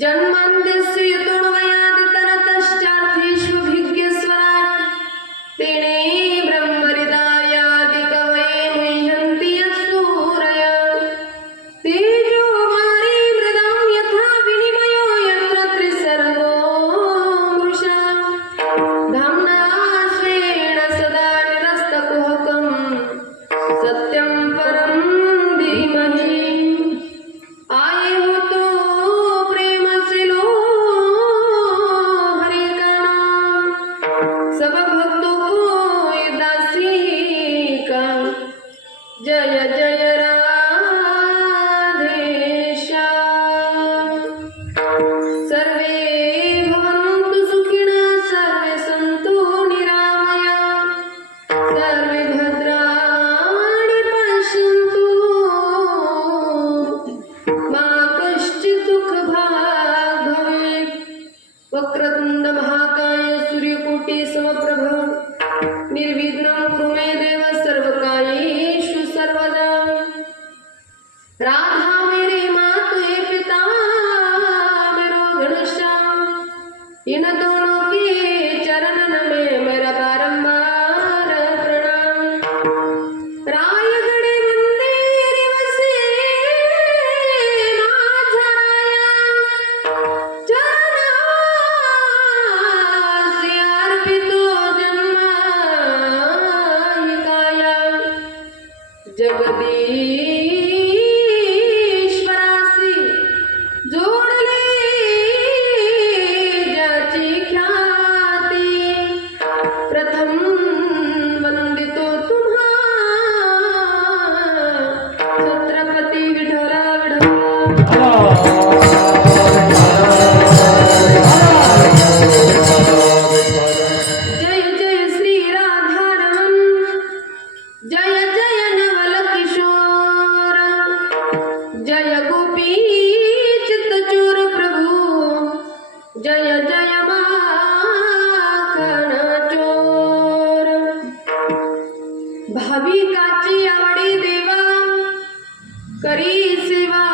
जन्मान्त्यस्य यतोऽन्वयादितरतश्चार्थेष्वभिज्ञस्वराट् तेने ब्रह्महृदायादिकवये मुह्यन्ति यत्सूरया तेजो वारी मृदां यथा विनिमयो यत्र त्रिसर्गो मृषा धाम्ना स्वेन सदा निरस्तकुहकं सत्यं परं धीमहि आए हो तो प्रेम से लो हरि का नाम सब भक्तों को ये दासी का जय जय राधेश्याम सर्वे भवन्तु सुखिनः सर्वे सन्तु निरामयाः सर्वे भद्राणि पश्यन्तु मा कश्चित् दुःखभाग् भवेत् वक्रतुण्ड महाकाय सूर्यकोटि समप्रभ निर्विघ्नं कुरु मे देव सर्वकार्येषु सर्वदा राधा मेरी माँ तुझे पिता मेरो घनश्याम इन दोनों के चरणन में मेरा बारंबार प्रणाम रायगढ़े मंदिर वसे माझा राया चरणासी अर्पितो जन्मायिकाया जगदीश्वरासी जोडले ज्याची ख्याती प्रथम वंदितो तुम्हा छत्रपती विठला विठला जय जय श्री राधारमण जय जय नवल किशोर जय गोपी चित्तचूर प्रभु जय जय माखन चोर भाविकाची आवडी देवा करी सेवा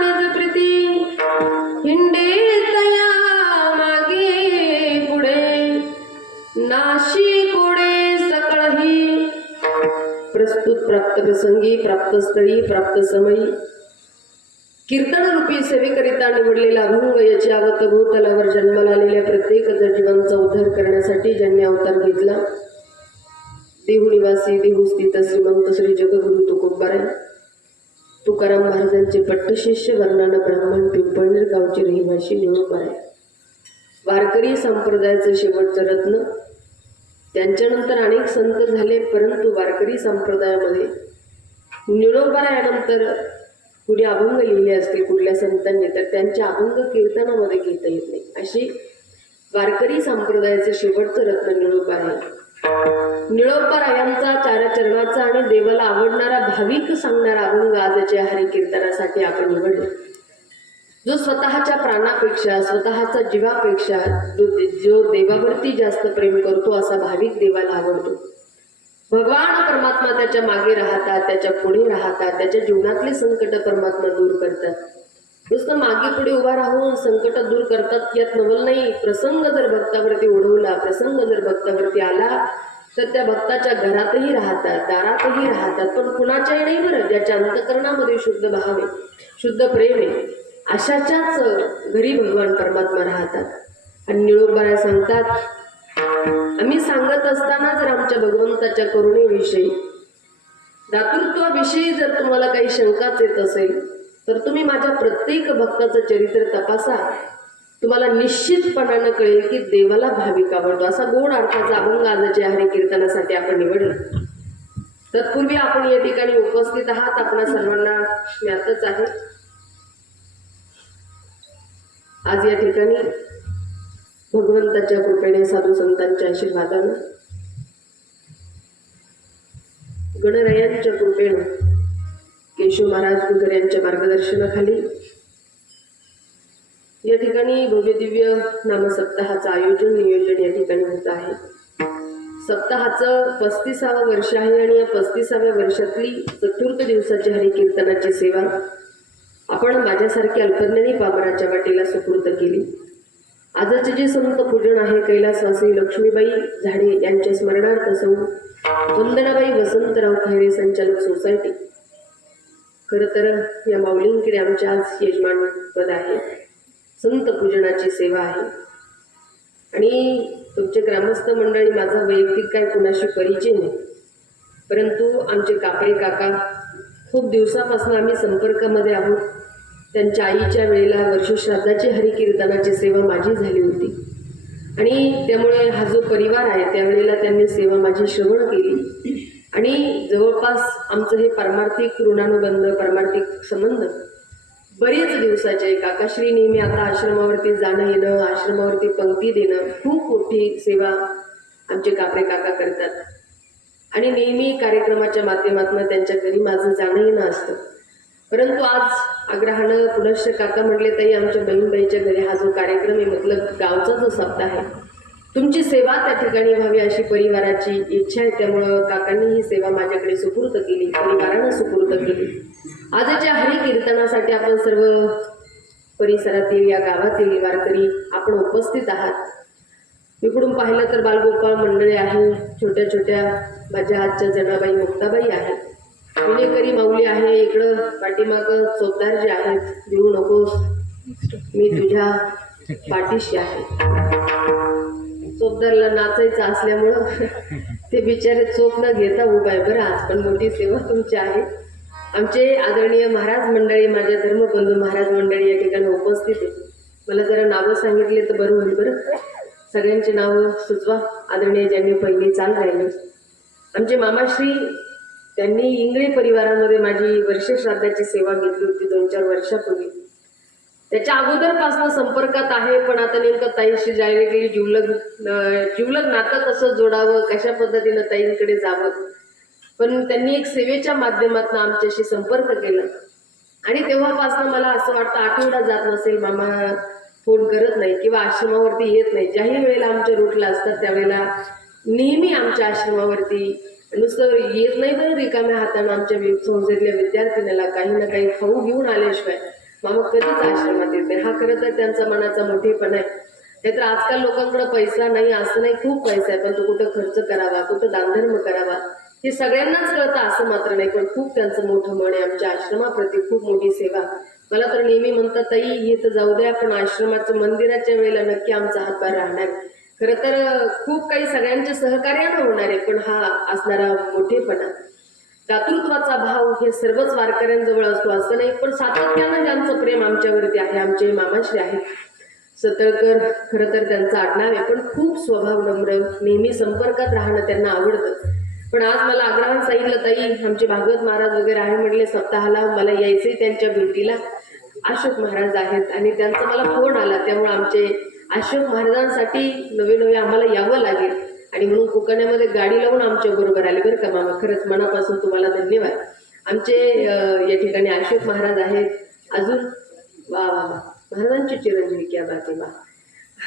निज प्रीती हिंडे तया मागे पुढे नाशी कोडे सकळही प्रस्तुत प्राप्त प्रसंगी प्राप्त स्थळी प्राप्त समयी कीर्तन रूपी सेवेकरिता निवडलेला अभंग याची आवत भूतलावर जन्माला आलेल्या प्रत्येक जीवांचा उद्धार करण्यासाठी ज्यांनी अवतार घेतला देहू निवासी देहू स्थित श्रीमंत श्री जगगुरु तुकोबाराय तुकाराम महाराजांचे पट्टशिष्य वर्णानं ब्राह्मण पिंपळनेर गावचे रहिवासी निळोबाराय वारकरी संप्रदायाचं शेवटचं रत्न त्यांच्यानंतर अनेक संत झाले परंतु वारकरी संप्रदायामध्ये निळोबारायानंतर कुणी अभंग लिहिले असतील कुठल्या संतांनी तर त्यांच्या अभंग कीर्तनामध्ये घेता येत नाही अशी वारकरी संप्रदायाचे शेवटचं रत्न निळोबाराय निळोबारायांचा चारचरणाचा आणि देवाला आवडणारा भाविक सांगणारा अभंग आजच्या हरी कीर्तनासाठी आपण निवडले जो स्वतःच्या प्राणापेक्षा स्वतःच्या जीवापेक्षा जो देवावरती जास्त प्रेम करतो असा भाविक देवाला आवडतो भगवान परमात्मा त्याच्या मागे राहतात त्याच्या पुढे राहतात त्याच्या जीवनातले संकट परमात्मा दूर करतात नुसतं मागे पुढे उभा राहून संकट दूर करतात यात नवल नाही प्रसंग जर भक्तावरती ओढवला प्रसंग जर भक्तावरती आला तर त्या भक्ताच्या घरातही राहतात दारातही राहतात पण कुणाच्याही नाही बरं ज्याच्या अंतकरणामध्ये शुद्ध भाव आहे शुद्ध प्रेम आहे अशाच्याच घरी भगवान परमात्मा राहतात आणि निळोबाराय सांगतात आम्ही सांगत असताना जर आमच्या भगवंताच्या करुणेविषयी दातृत्वाविषयी जर तुम्हाला काही शंकाच येत असेल तर तुम्ही माझ्या प्रत्येक भक्ताचं चरित्र तपासा तुम्हाला निश्चितपणानं कळेल की देवाला भाविक आवडतो असा गोड अर्थाचा अभंग आजच्या हरी कीर्तनासाठी आपण निवडला तत्पूर्वी आपण या ठिकाणी उपस्थित आहात आपल्या सर्वांना ज्ञातच आहे आज या ठिकाणी भगवंताच्या कृपेने साधू संतांच्या आशीर्वादानं गणरायांच्या कृपेनं केशव महाराज गुजर यांच्या मार्गदर्शनाखाली या ठिकाणी भव्य दिव्य नामसप्ताहाचं आयोजन नियोजन या ठिकाणी होत आहे सप्ताहाचं 35वं वर्ष आहे आणि या 35व्या वर्षातली चतुर्थ दिवसाची हरी कीर्तनाची सेवा आपण माझ्यासारखी अल्पज्ञानी पामराच्या वाटेला सुपूर्द केली. आजचे जे संत पूजन आहे कैलासवासी लक्ष्मीबाई झाडे यांच्या स्मरणार्थ सौ वंदनाबाई वसंतराव खैरे संचालक सोसायटी. खरं तर या माऊलींकडे आमच्या आज यजमान पद आहे, संत पूजनाची सेवा आहे. आणि तुमचे ग्रामस्थ मंडळी, माझा वैयक्तिक काय कुणाशी परिचय नाही, परंतु आमचे कापडे काका खूप दिवसापासून आम्ही संपर्कामध्ये आहोत. त्यांच्या आईच्या वेळेला वर्षश्राद्धाची हरिकीर्तनाची सेवा माझी झाली होती आणि त्यामुळे हा जो परिवार आहे त्यावेळेला त्यांनी सेवा माझी श्रवण केली आणि जवळपास आमचं हे पारमार्थिक ऋणानुबंध, पारमार्थिक संबंध बरेच दिवसाचे आहे. काकाश्री नेहमी आता आश्रमावरती जाणं येणं, आश्रमावरती पंक्ती देणं, खूप मोठी सेवा आमचे कापडे काका करतात आणि नेहमी कार्यक्रमाच्या माध्यमातून त्यांच्या घरी माझं जाणं येणं असतं. परंतु आज आग्रहानं पुनश्च काका म्हटले, ताई आमच्या बहीणबाईच्या घरी हा जो कार्यक्रम आहे, मतलब गावचा जो सप्ताह आहे, तुमची सेवा त्या ठिकाणी व्हावी अशी परिवाराची इच्छा आहे. त्यामुळं काकांनी ही सेवा माझ्याकडे सुपूर्द केली, परिवारानं सुपूर्द केली. आजच्या हरिकीर्तनासाठी आपण सर्व परिसरातील या गावातील वारकरी आपण उपस्थित आहात. इकडून पाहिलं तर बालगोपाळ मंडळी आहे, छोट्या छोट्या माझ्या आजच्या जनाबाई मुक्ताबाई आहे, विनेकरी माऊली आहे, इकडं पाठीमागं चोपदार जे आहेत, देऊ नकोस मी तुझ्या पाठीशी आहे. चोपदारला नाचायचं असल्यामुळं ते बिचारे चोप न घेता उभा आहे. बरं, आज पण मोठी सेवा तुमची आहे. आमचे आदरणीय महाराज मंडळी, माझ्या धर्मबंधू महाराज मंडळी या ठिकाणी उपस्थित आहे. मला जरा नावं सांगितले तर बरं होईल. बरं, सगळ्यांची नावं सुचवा. आदरणीय ज्यांनी पहिली चाल राहिली, आमचे मामाश्री, त्यांनी इंगळे परिवारामध्ये माझी वर्षश्राद्धाची सेवा घेतली होती 2-4 वर्षापूर्वी. त्याच्या अगोदरपासून संपर्कात आहे, पण आता नेमकं ताईशी डायरेक्टली जिवलग नातं कसं जोडावं, कशा पद्धतीनं ताईंकडे जावं, पण त्यांनी एक सेवेच्या माध्यमातून आमच्याशी संपर्क केला आणि तेव्हापासून मला असं वाटतं आठवडा जात नसेल मामा फोन करत नाही किंवा आश्रमावरती येत नाही. ज्याही वेळेला आमच्या रूटला असतात त्यावेळेला नेहमी आमच्या आश्रमावरती नुसतं येत नाही तर रिकाम्या हातानं आमच्या संस्थेतल्या विद्यार्थिनीला काही ना काही खाऊ घेऊन आल्याशिवाय मामा कधीच आश्रमात येत नाही. हा खरं तर त्यांचा मनाचा मोठेपणा आहे. नाहीतर आजकाल लोकांकडे पैसा नाही असं नाही, खूप पैसा आहे, पण तो कुठं खर्च करावा, कुठं दानधर्म करावा हे सगळ्यांनाच कळतं असं मात्र नाही. पण खूप त्यांचं मोठं मन आहे आमच्या आश्रमाप्रती, खूप मोठी सेवा. मला तर नेहमी म्हणतात, ताई हे तर जाऊ द्या, पण आश्रमाचं मंदिराच्या वेळेला नक्की आमचा हातभार राहणार. खरं तर खूप काही सगळ्यांच्या सहकार्यानं होणार आहे, पण हा असणारा मोठेपणा, दातृत्वाचा भाव हे सर्वच वारकऱ्यांजवळ असतो असं नाही, पण सातत्यानं ज्यांचं प्रेम आमच्यावरती आहे, आमचे मामाश्री आहेत सतळकर, खरं तर त्यांचं आडनाव आहे, पण खूप स्वभाव नम्र, नेहमी संपर्कात राहणं त्यांना आवडतं. पण आज मला आग्रहानं सांगितलं, ताई आमचे भागवत महाराज वगैरे आहे म्हटले सप्ताहाला, मला यायचंय त्यांच्या भेटीला. अशोक महाराज आहेत आणि त्यांचा मला फोन आला, त्यामुळे आमचे अशोक महाराजांसाठी नवे आम्हाला यावं लागेल आणि म्हणून कोकणामध्ये गाडी लावून आमच्या बरोबर आले. बरं का मामा, खरंच मनापासून तुम्हाला धन्यवाद. आमचे या ठिकाणी अशोक महाराज आहेत. अजून वा महाराजांची चिरंजीवी क्या बात आहे. वा,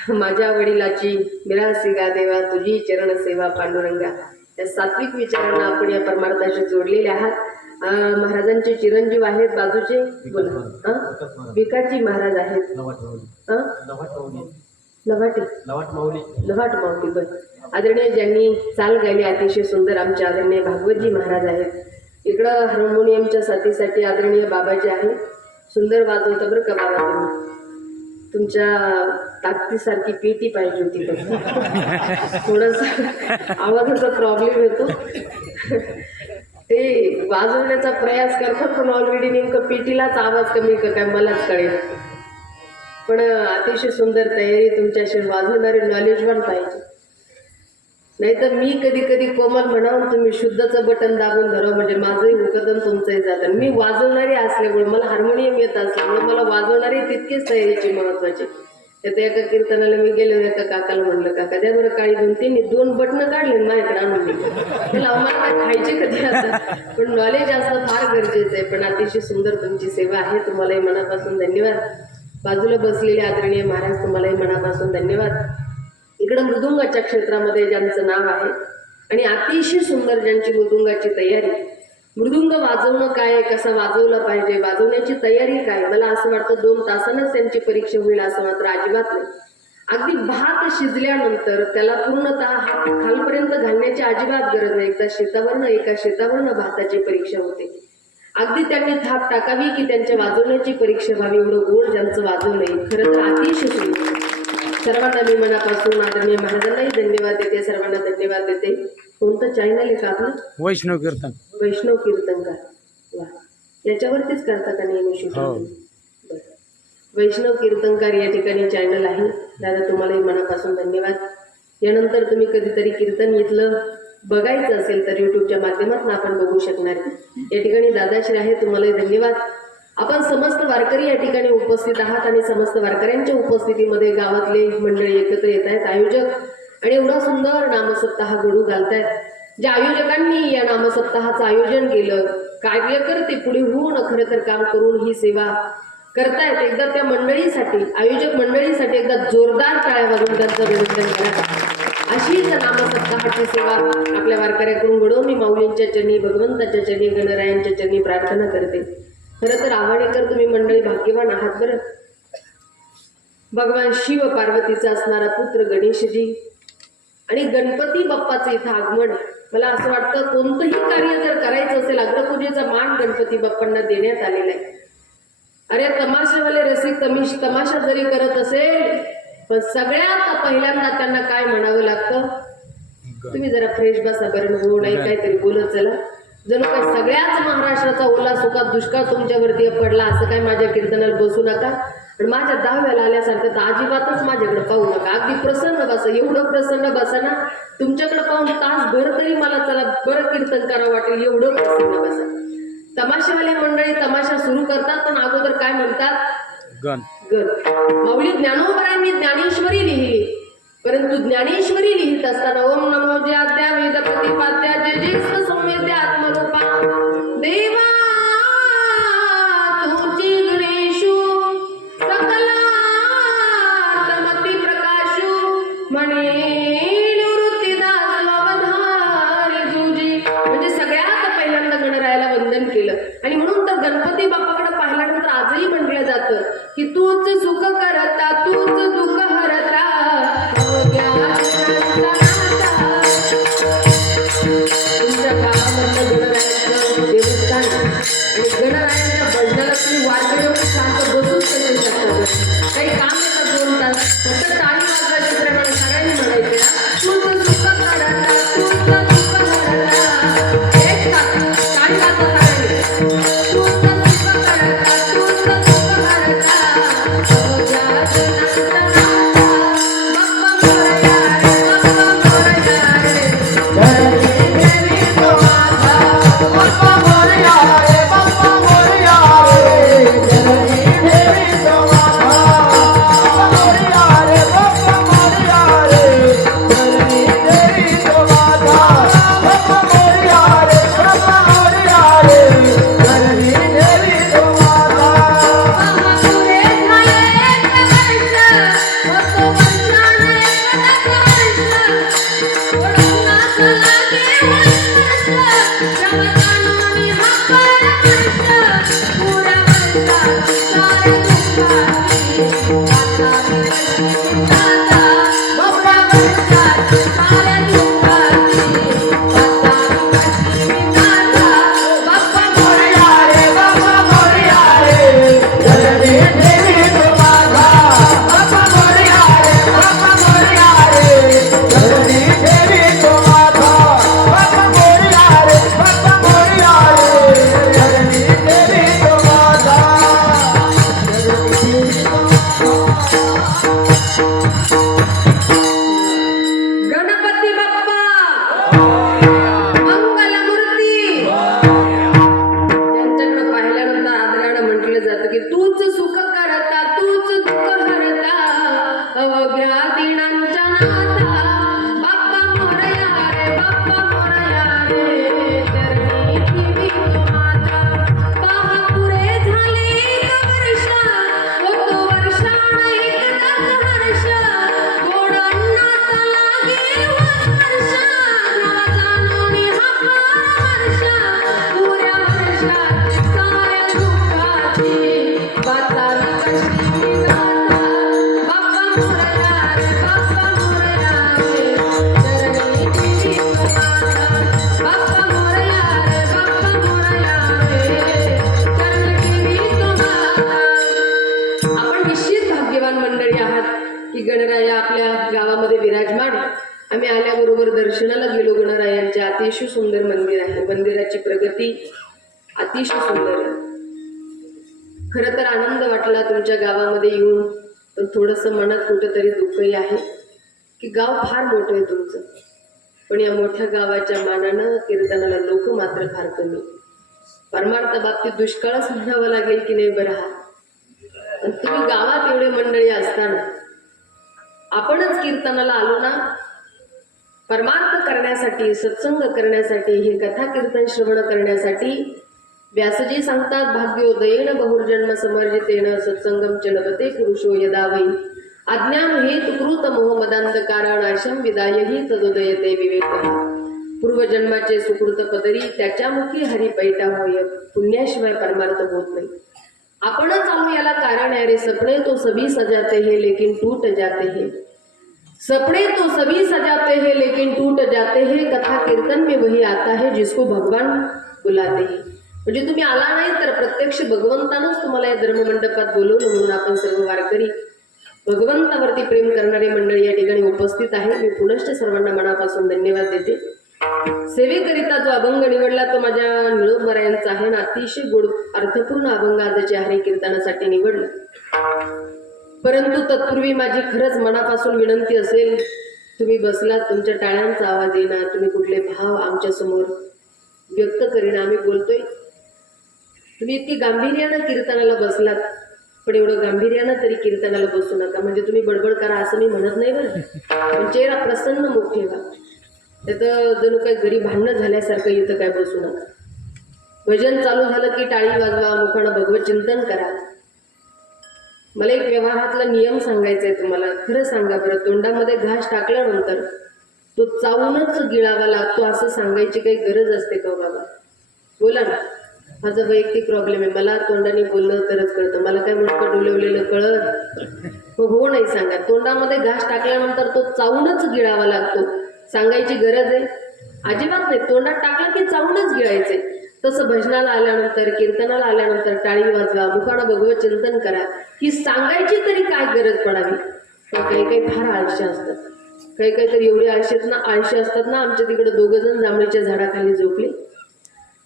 माझ्या वडिलाची मिरासी गा देवा तुझी चरण सेवा पांडुरंगा, या सात्विक विचारांना आपण या परमार्थाशी जोडलेले आहात. महाराजांचे चिरंजीव आहेत बाजूचे, बोला. विकाजी महाराज आहेत, लवाट माऊली. बर, आदरणीय ज्यांनी चाल गायली अतिशय सुंदर आमचे आदरणीय भागवतजी महाराज आहेत. इकडं हार्मोनियमच्या साथीसाठी आदरणीय बाबाजी आहेत, सुंदर वाजवतं बरं का बाबा. तुम्ही तुमच्या ताकदीसारखी पेटी पाहिजे होती, पण थोडासा आवाजाचा प्रॉब्लेम येतो. ते वाजवण्याचा प्रयास करतात पण ऑलरेडी नेमकं पेटीलाच आवाज कमी काय मलाच कळेल. पण अतिशय सुंदर तयारी, तुमच्याशी वाजवणारे नॉलेजवान पाहिजे. नाहीतर मी कधी कोमल म्हणावून तुम्ही शुद्धचं बटन दाबून धरा, म्हणजे माझंही हुकदन तुमचंही जातं. मी वाजवणारी असल्यामुळे, मला हार्मोनियम येत असल्यामुळे मला वाजवणारी तितकीच तयारीची महत्वाची. त्यात एका कीर्तनाला मी गेले, एका काकाला म्हणलं, काका द्या बरं काळी दोन. त्यांनी 2 बटणं काढले माझ्याकडे आणून दिले. त्याला आम्हाला खायचे कधी आता, पण नॉलेज असणं फार गरजेचं आहे. पण अतिशय सुंदर तुमची सेवा आहे, तुम्हालाही मनापासून धन्यवाद. बाजूला बसलेले आदरणीय महाराज, तुम्हालाही मनापासून धन्यवाद. इकडं मृदुंगाच्या क्षेत्रामध्ये ज्यांचं नाव आहे आणि अतिशय सुंदर ज्यांची मृदुंगाची तयारी, मृदुंग वाजवणं काय, कसा वाजवला पाहिजे, वाजवण्याची तयारी काय, मला असं वाटतं 2 तासानंच त्यांची परीक्षा होईल असं मात्र अजिबात नाही. अगदी भात शिजल्यानंतर त्याला पूर्णतः हात खालपर्यंत घालण्याची अजिबात गरज नाही. एका शेतावरनं भाताची परीक्षा होते. अगदी त्यांनी थाप टाकावी की त्यांच्या वाजवण्याची परीक्षा व्हावी, एवढं गोड ज्यांचं वाजवलंय खरं तर अतिशय सुंदर. सर्वांना मी मनापासून आदरणीय महाराजांनाही धन्यवाद देते, सर्वांना धन्यवाद देते. कोणतं चॅनल आहे का आपलं? वैष्णव कीर्तन. वैष्णव कीर्तनकार. वा, याच्यावरतीच करता का नेहमी शूटिंग? वैष्णव कीर्तनकार या ठिकाणी चॅनल आहे. दादा तुम्हालाही मनापासून धन्यवाद. यानंतर तुम्ही कधीतरी कीर्तन इथलं बघायचं असेल तर युट्यूबच्या माध्यमातून आपण बघू शकणार. या ठिकाणी दादाश्री आहे, तुम्हालाही धन्यवाद. आपण समस्त वारकरी या ठिकाणी उपस्थित आहात आणि समस्त वारकऱ्यांच्या उपस्थितीमध्ये गावातले मंडळी एकत्र येत आहेत, आयोजक, आणि एवढा सुंदर नामसप्ताह घडू घालतायत. ज्या आयोजकांनी या नामसप्ताहाचं आयोजन केलं, कार्यकर्ते पुढे होऊन खरं तर काम करून ही सेवा करतायत, एकदा त्या मंडळीसाठी, आयोजक मंडळीसाठी एकदा जोरदार टाळ्या वाजवून त्यांचं अभिनंदन करा. अशीच नामसप्ताहाची सेवा आपल्या वारकऱ्याकडून घडवून मी माऊलींच्या चरणी, भगवंताच्या चरणी, गणरायांच्या चरणी प्रार्थना करते. खरं तर आव्हाडेकर तुम्ही मंडळी भाग्यवान आहात बरं. भगवान शिव पार्वतीचा असणारा पुत्र गणेशजी आणि गणपती बाप्पाचं इथं आगमन. मला असं वाटतं कोणतंही कार्य जर करायचं असेल, अग्रपूजेचा मान गणपती बाप्पांना देण्यात आलेला आहे. अरे तमाशावाले रसिक तमाशा जरी करत असेल पण सगळ्यात पहिल्यांदा त्यांना काय म्हणावं लागतं? तुम्ही जरा फ्रेश बसा बरं, हो नाही काहीतरी बोलत चला. जणू काय सगळ्याच महाराष्ट्राचा ओला सुखात दुष्काळ तुमच्यावरती पडला असं काय माझ्या कीर्तनाला बसू नका. आणि माझ्या 10व्याला आल्यासारखं तर अजिबातच माझ्याकडे पाहू नका. अगदी प्रसन्न बसा, एवढं प्रसन्न बसा ना, तुमच्याकडे पाहून तासभर तरी मला चला बरं कीर्तन करावं वाटेल, एवढं प्रसन्न बसा. तमाशावाले मंडळी तमाशा सुरू करतात पण अगोदर काय म्हणतात? गण. माऊली ज्ञानोबरांनी ज्ञानेश्वरी लिहिली, परंतु ज्ञानेश्वरी लिहित असताना ओम नमो ज्याद्या वेद प्रतिपाद्या जय जय सौम्यद्या आत्मरूपा देवा तुझी गणेशू सकला तमती प्रकाशू म्हणे निवृत्तीदास अवधारी तुझी. म्हणजे सगळ्यात पहिल्यांदा गणरायाला वंदन केलं. आणि म्हणून तर गणपती बाप्पाकडे पाहिल्यानंतर आजही म्हटलं जातं की तूच सुख करता, तूच दुःख हरता, तुमच्या गावामधलं गणरायाचं देवस्थान आणि गणरायाच्या भजनाला तुम्ही वारकऱ्यावर शांत बसूच करू शकता. काही काम येतात 2 तास फक्त टाळी वाजवायच्या प्रमाणे सगळ्यांनी म्हणायचे तूच सुख करता, तूच दुःख हरता. एक तास टाळी वाजवा सगळ्यांनी. अतिशय सुंदर मंदिर आहे. मंदिराची प्रगती अतिशय सुंदर आहे. खरं तर आनंद वाटला तुमच्या गावामध्ये येऊन, पण थोडंसं मनात कुठंतरी दुःखही आहे की गाव फार मोठं आहे तुमचं, पण या मोठ्या गावाच्या मानानं कीर्तनाला लोक मात्र फार कमी. परमार्थ बाबतीत दुष्काळच म्हणावं लागेल की नाही बरं हा. पण तुम्ही गावात एवढे मंडळी असताना आपणच कीर्तनाला आलो ना परमार्थ करण्यासाठी, सत्संग करण्यासाठी, हे कथा कीर्तन श्रवण करण्यासाठी. व्यासजी सांगतात, भाग्योदयेन बहुर्जन्म समर्जितेन सत्संगम च लभते पुरुषो यदा वै अज्ञान हेतुकृत मोहमदांधकारानाशम विदायही तदोदयते विवेकः. पूर्वजन्माचे सुकृत पदरी त्याच्यामुखी हरी पैठा होय, पुण्याशिवाय परमार्थ होत नाही. आपणच आलो याला कारण आहे रे. सपने तो सभी सजाते हैं लेकिन टूट जाते हैं. सपने तो सभी सजाते हैं लेकिन टूट जाते हैं. कथा कीर्तन में वही आता है जिसको भगवान बुलाते हैं. म्हणजे तुम्ही आला नाही तर प्रत्यक्ष भगवंतानंच तुम्हाला या धर्ममंडपात बोलवलं. म्हणून आपण सर्व वारकरी भगवंतावरती प्रेम करणारी मंडळी या ठिकाणी उपस्थित आहे. मी पुनश्च सर्वांना मनापासून धन्यवाद देते. सेवेकरिता जो अभंग निवडला तो माझ्या निळोबरा यांचा आहे ना. अतिशय गोड अर्थपूर्ण अभंग आजच्या हरी कीर्तनासाठी निवडला. परंतु तत्पूर्वी माझी खरंच मनापासून विनंती असेल, तुम्ही बसलात, तुमच्या टाळ्यांचा आवाज येणार, तुम्ही कुठले भाव आमच्या समोर व्यक्त करीना. आम्ही बोलतोय, तुम्ही इतकी गांभीर्यानं कीर्तनाला बसलात, पण एवढं गांभीर्यानं तरी कीर्तनाला बसू नका. म्हणजे तुम्ही बडबड करा असं मी म्हणत नाही बरं, पण चेहरा प्रसन्न मुख ठेवा. त्याचं जणू काही घरी भांडणं झाल्यासारखं इथं काय बसू नका. भजन चालू झालं की टाळी वाजवा, मुखानं भगवत चिंतन करा. मला एक व्यवहारातला नियम सांगायचा आहे तुम्हाला. खरं सांगा बरं, तोंडामध्ये घास टाकल्यानंतर तो चावूनच गिळावा लागतो असं सांगायची काही गरज असते का बाबा? बोला ना. माझा वैयक्तिक प्रॉब्लेम आहे, मला तोंडाने बोललं तरच कळतं. मला काय मुठकं डुलवलेलं कळत हो नाही सांगा. तोंडामध्ये घास टाकल्यानंतर तो चावूनच गिळावा लागतो, सांगायची गरज आहे? अजिबात नाही. तोंडात टाकला की चावूनच गिळायचे. तसं भजनाला आल्यानंतर, कीर्तनाला आल्यानंतर टाळी वाजवा, मुखानं भगवत चिंतन करा, ही सांगायची तरी काय गरज पडावी? पण काही काही फार आळशी असतात. काही काही तर एवढे आळशी असतात ना. आमच्या तिकडे 2 जण जांभळीच्या झाडाखाली झोपले.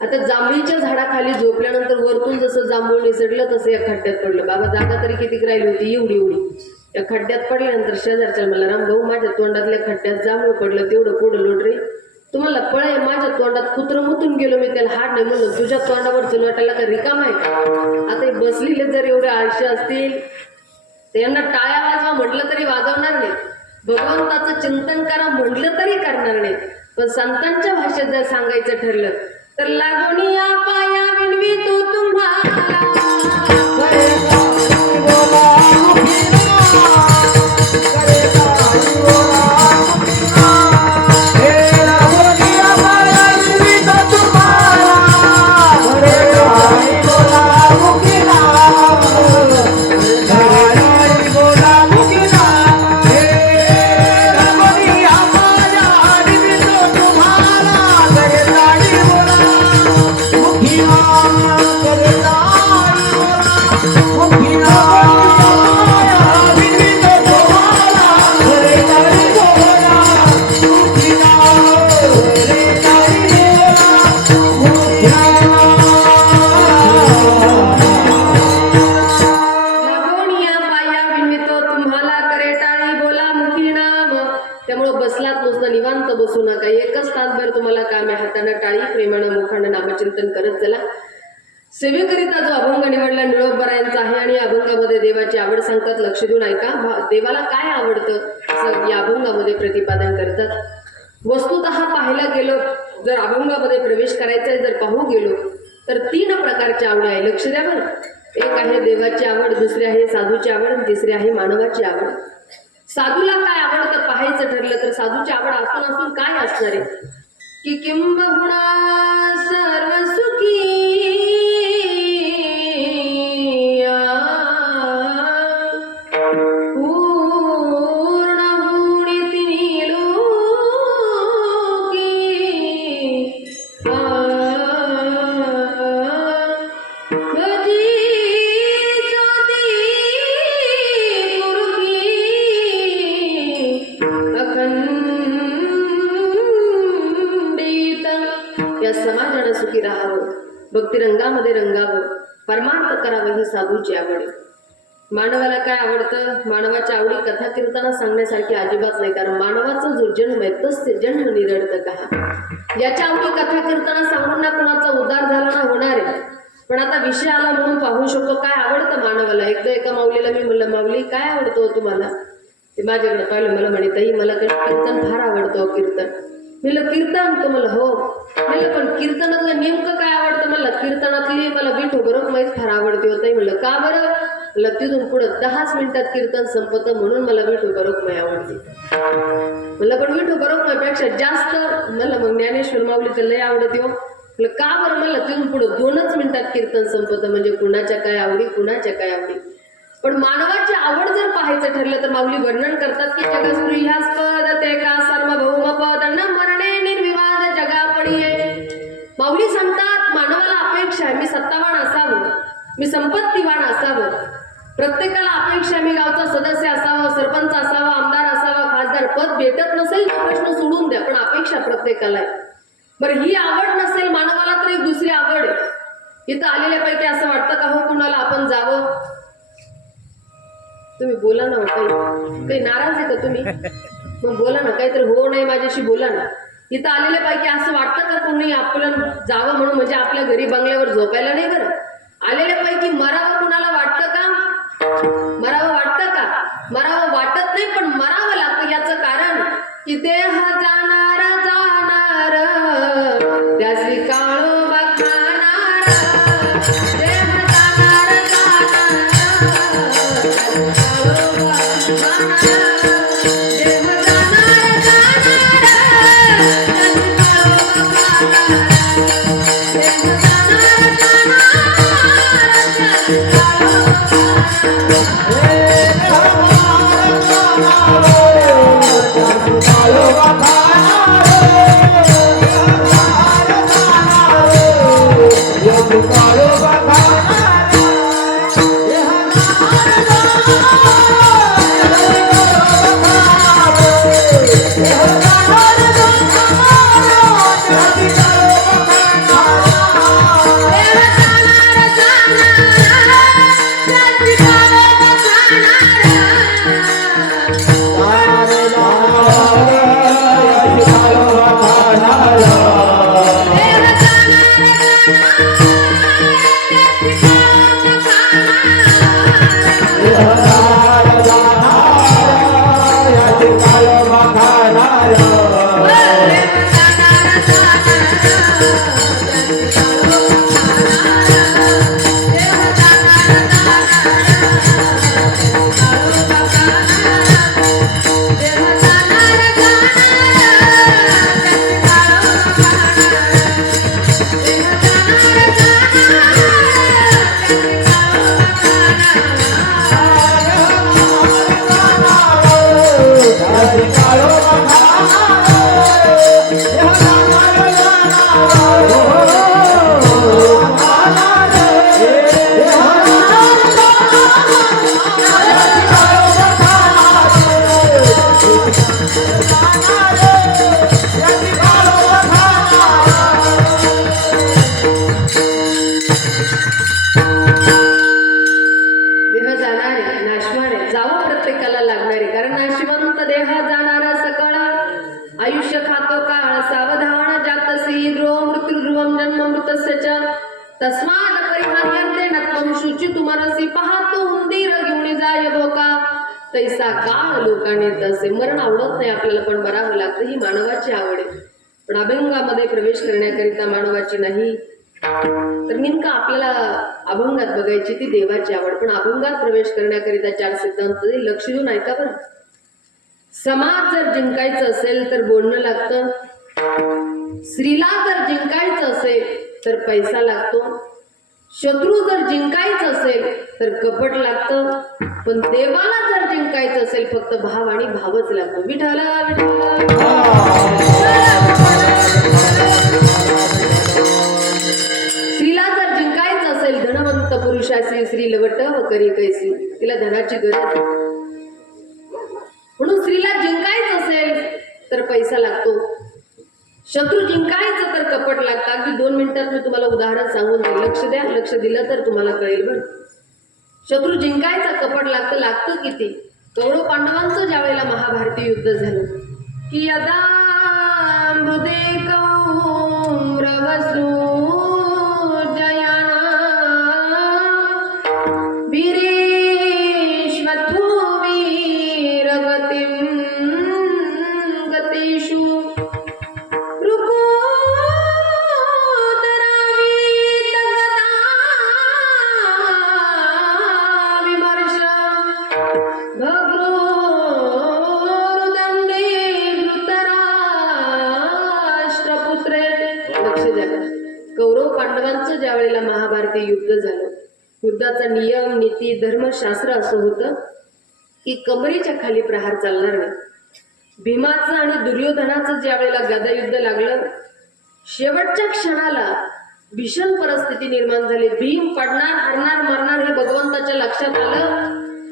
आता जांभळीच्या झाडाखाली झोपल्यानंतर वरतून जसं जांभूळ निसटलं तसं या खड्ड्यात पडलं. बाबा जागा तरी किती राहिली होती? एवढी. या खड्ड्यात पडल्यानंतर शेजारच्या मला, राम भाऊ माझ्या तोंडातल्या खड्ड्यात जांभूळ पडलं, तेवढं पुढं लोट रे. तुम्हाला पळय, माझ्या तोंडात कुत्रं मुतून गेलो मी, त्याला हात नाही म्हणलं. तुझ्या तोंडावर लोटायला का रिकाम आहे का? आता बसलेले जर एवढे आळशी असतील तर यांना टाळ्या वाजवा म्हटलं तरी वाजवणार नाही. भगवंताचं चिंतन करा म्हटलं तरी करणार नाही. पण संतांच्या भाषेत जर सांगायचं ठरलं तर लागोनिया पाया विणवितो तुम्हाला, बसू नका. एकच तासभर तुम्हाला काम आहे. हातानं टाळी, प्रेमानं मुखानं नामचिंतन करत चला. सेवेकरिता जो अभंग निवडला निळोबरा यांचा आहे आणि अभंगामध्ये देवाची आवड सांगतात. लक्ष देऊन ऐका. देवाला काय आवडतं असं या अभंगामध्ये प्रतिपादन करतात. वस्तुतः पाहायला गेलो, जर अभंगामध्ये प्रवेश करायचा आहे, जर पाहू गेलो तर 3 प्रकारची आवड आहे. लक्ष द्या बरं. एक आहे देवाची आवड, दुसरी आहे साधूची आवड आणि तिसरी आहे मानवाची आवड. साधूला काय आवडतं पाहायचं ठरलं तर साधूची आवड असून काय असणार आहे की किंबहुना सर्व सुखी पूर्ण होणी तिन्ही लोकी अखंडित रसामध्ये रंगावं, परमार्थ करावं ही साधूची आवड आहे. मानवाला काय आवडतं? मानवाच्या आवडी कथा कीर्तना सांगण्यासारखी अजिबात नाही, कारण मानवाचा जो जन्म आहे तस्य जन्म निरर्थक हा. याच्या आवडी कथा कीर्तना सांगून ना कुणाचा उद्धार झाला ना होणार आहे. पण आता विषय आला म्हणून पाहू शकतो काय आवडतं मानवाला. एकदा एका माऊलीला मी म्हणलं, माऊली काय आवडतो तुम्हाला? ते माझ्याकडे पाहिलं, मला म्हणे ताई मला कीर्तन फार आवडतं. कीर्तन म्हणलं, कीर्तन तो मला हो म्हणलं, पण कीर्तनातलं नेमकं काय आवडतं? मला कीर्तनातली मला विठो बरोबर माहीत फार आवडते होती. म्हणलं का बरं? मला तिथून पुढं 10 मिनिटात कीर्तन संपतं म्हणून मला विठो बरोबर आवडते. मला पण विठो बरोबर पेक्षा जास्त मला मग ज्ञानेश्वर माऊली तर लय आवडते हो. म्हणलं का बरं? मला तिथून पुढं 2च मिनिटात कीर्तन संपतं. म्हणजे कुणाच्या काय आवडी, कुणाच्या काय आवडी. पण मानवाची आवड जर पाहायचं ठरलं तर माऊली वर्णन करतात की जगसूर्यास्पद ते का सार्वभौम पद न मरणे निर्विवाद जगा पडिये. माऊली सांगतात मानवाला अपेक्षा आहे मी सत्तावान असावं, मी संपत्तीवान असावं. प्रत्येकाला अपेक्षा मी गावचा सदस्य असावा, सरपंच असावा, आमदार असावा, खासदार. पद भेटत नसेल प्रश्न सोडून द्या, पण अपेक्षा प्रत्येकाला आहे. बरं ही आवड नसेल मानवाला तर एक दुसरी आवड आहे. इथं आलेल्यापैकी असं वाटतं का हो कुणाला आपण जावं? तुम्ही बोला ना, काही नाराज आहे का तुम्ही? मग बोला ना, काहीतरी हो नाही माझ्याशी बोला ना. इथं आलेल्यापैकी असं वाटतं का कोणी आपल्याला जावं म्हणून, म्हणजे आपल्या घरी बंगल्यावर झोपायला नाही? बरं आलेल्यापैकी मरावं कुणाला वाटतं का? मरावं वाटतं का? मरावं वाटत नाही, पण मरावं लागतं. याचं कारण की देह जाणार जाणार त्याची काळोबा खाणार, देह जाणार जाणार त्याची काळोबा खाणार, देह जाणार जाणार त्याची काळोबा खाणार, देह जाणार जाणार त्याची तस्माद परिहार्यन्ते नत्वं शुची तुमरसी पाहतो हुंदीर घेऊन जाय भोका. तैसा काळ लोकांनी तसे. मरण आवडत नाही आपल्याला, पण मरावं लागतं. ही मानवाची आवड आहे. पण अभंगामध्ये प्रवेश करण्याकरिता मानवाची नाही, तर नेमकं आपल्याला अभंगात बघायची ती देवाची आवड. पण अभंगात प्रवेश करण्याकरिता 4 सिद्धांत लक्ष देऊन ऐका बरं. समाज जर जिंकायचं असेल तर बोलणं लागतं, स्त्रीला जर जिंकायचं असेल तर पैसा लागतो, शत्रू जर जिंकायचं असेल तर कपट लागतं, पण देवाला जर जिंकायचं असेल फक्त भाव आणि भावच लागतो. विठ्ठला विठ्ठला. स्त्रीला जर जिंकायचं असेल धनवंत पुरुषाची स्त्री लवट व करी कैसी. तिला धनाची गरज, म्हणून स्त्रीला जिंकायचं असेल तर पैसा लागतो. शत्रू जिंकायचं तर कपट लागतं. अगदी 2 मिनिटात मी तुम्हाला उदाहरण सांगून देईल. लक्ष द्या, लक्ष दिलं तर तुम्हाला कळेल बरं. शत्रू जिंकायचा कपट लागतं किती. कौरव पांडवांचं ज्या वेळेला महाभारती युद्ध झालं की यदा मृदे कौरवसू जयाना वीरेश्वथो वीरगतिं गतेषु कौरव पांडवांचं ज्या वेळेला महाभारती युद्ध झालं, युद्धाचा नियम नीती धर्मशास्त्र असं होतं की कमरेच्या खाली प्रहार चालणार नाही. भीमाचं आणि दुर्योधनाचं ज्या वेळेला गदायुद्ध लागलं, शेवटच्या क्षणाला भीषण परिस्थिती निर्माण झाली. भीम पडणार, हरणार, मरणार हे भगवंताच्या लक्षात आलं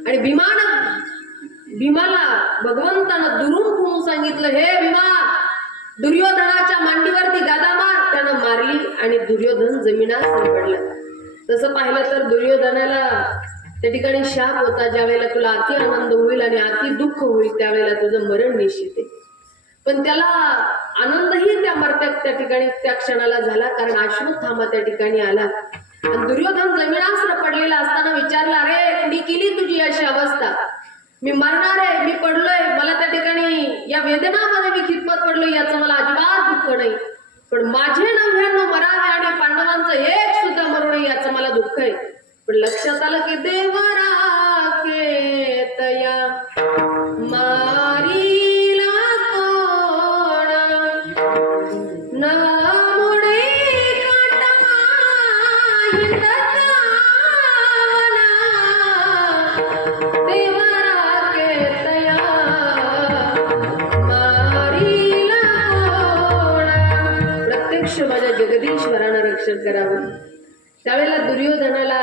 आणि भीमाला भगवंतानं दुरून पुरून सांगितलं, हे भीमा, दुर्योधनाच्या मांडीवरती गदा मार. त्यानं मारली आणि दुर्योधन जमिनात पडला. तसं पाहिलं तर दुर्योधनाला त्या ठिकाणी शाप होता, ज्या वेळेला तुला अति आनंद होईल आणि अति दुःख होईल त्यावेळेला तुझं मरण निश्चित आहे. पण त्याला आनंदही त्या ठिकाणी त्या क्षणाला झाला, कारण अश्वत्थामा त्या ठिकाणी आला आणि दुर्योधन जमिनास्त्र पडलेला असताना विचारला, अरे कुणी केली तुझी अशी अवस्था? मी मरणार आहे, मी पडलोय, मला त्या ठिकाणी या वेदनामध्ये मी खितपत पडलोय, याचं मला अजिबात दुःख नाही, पण माझे 99 मरावे आणि पांडवांचं एक सुद्धा मरू नये याचं मला दुःख आहे. पण लक्षात आलं की देवरा के तया मारीला कोणा न मुडे काटा हिंदतावना देवरा के तया मारीला कोणा. प्रत्यक्ष माझ्या जगदीश्वरानं रक्षण करावं. त्यावेळेला दुर्योधनाला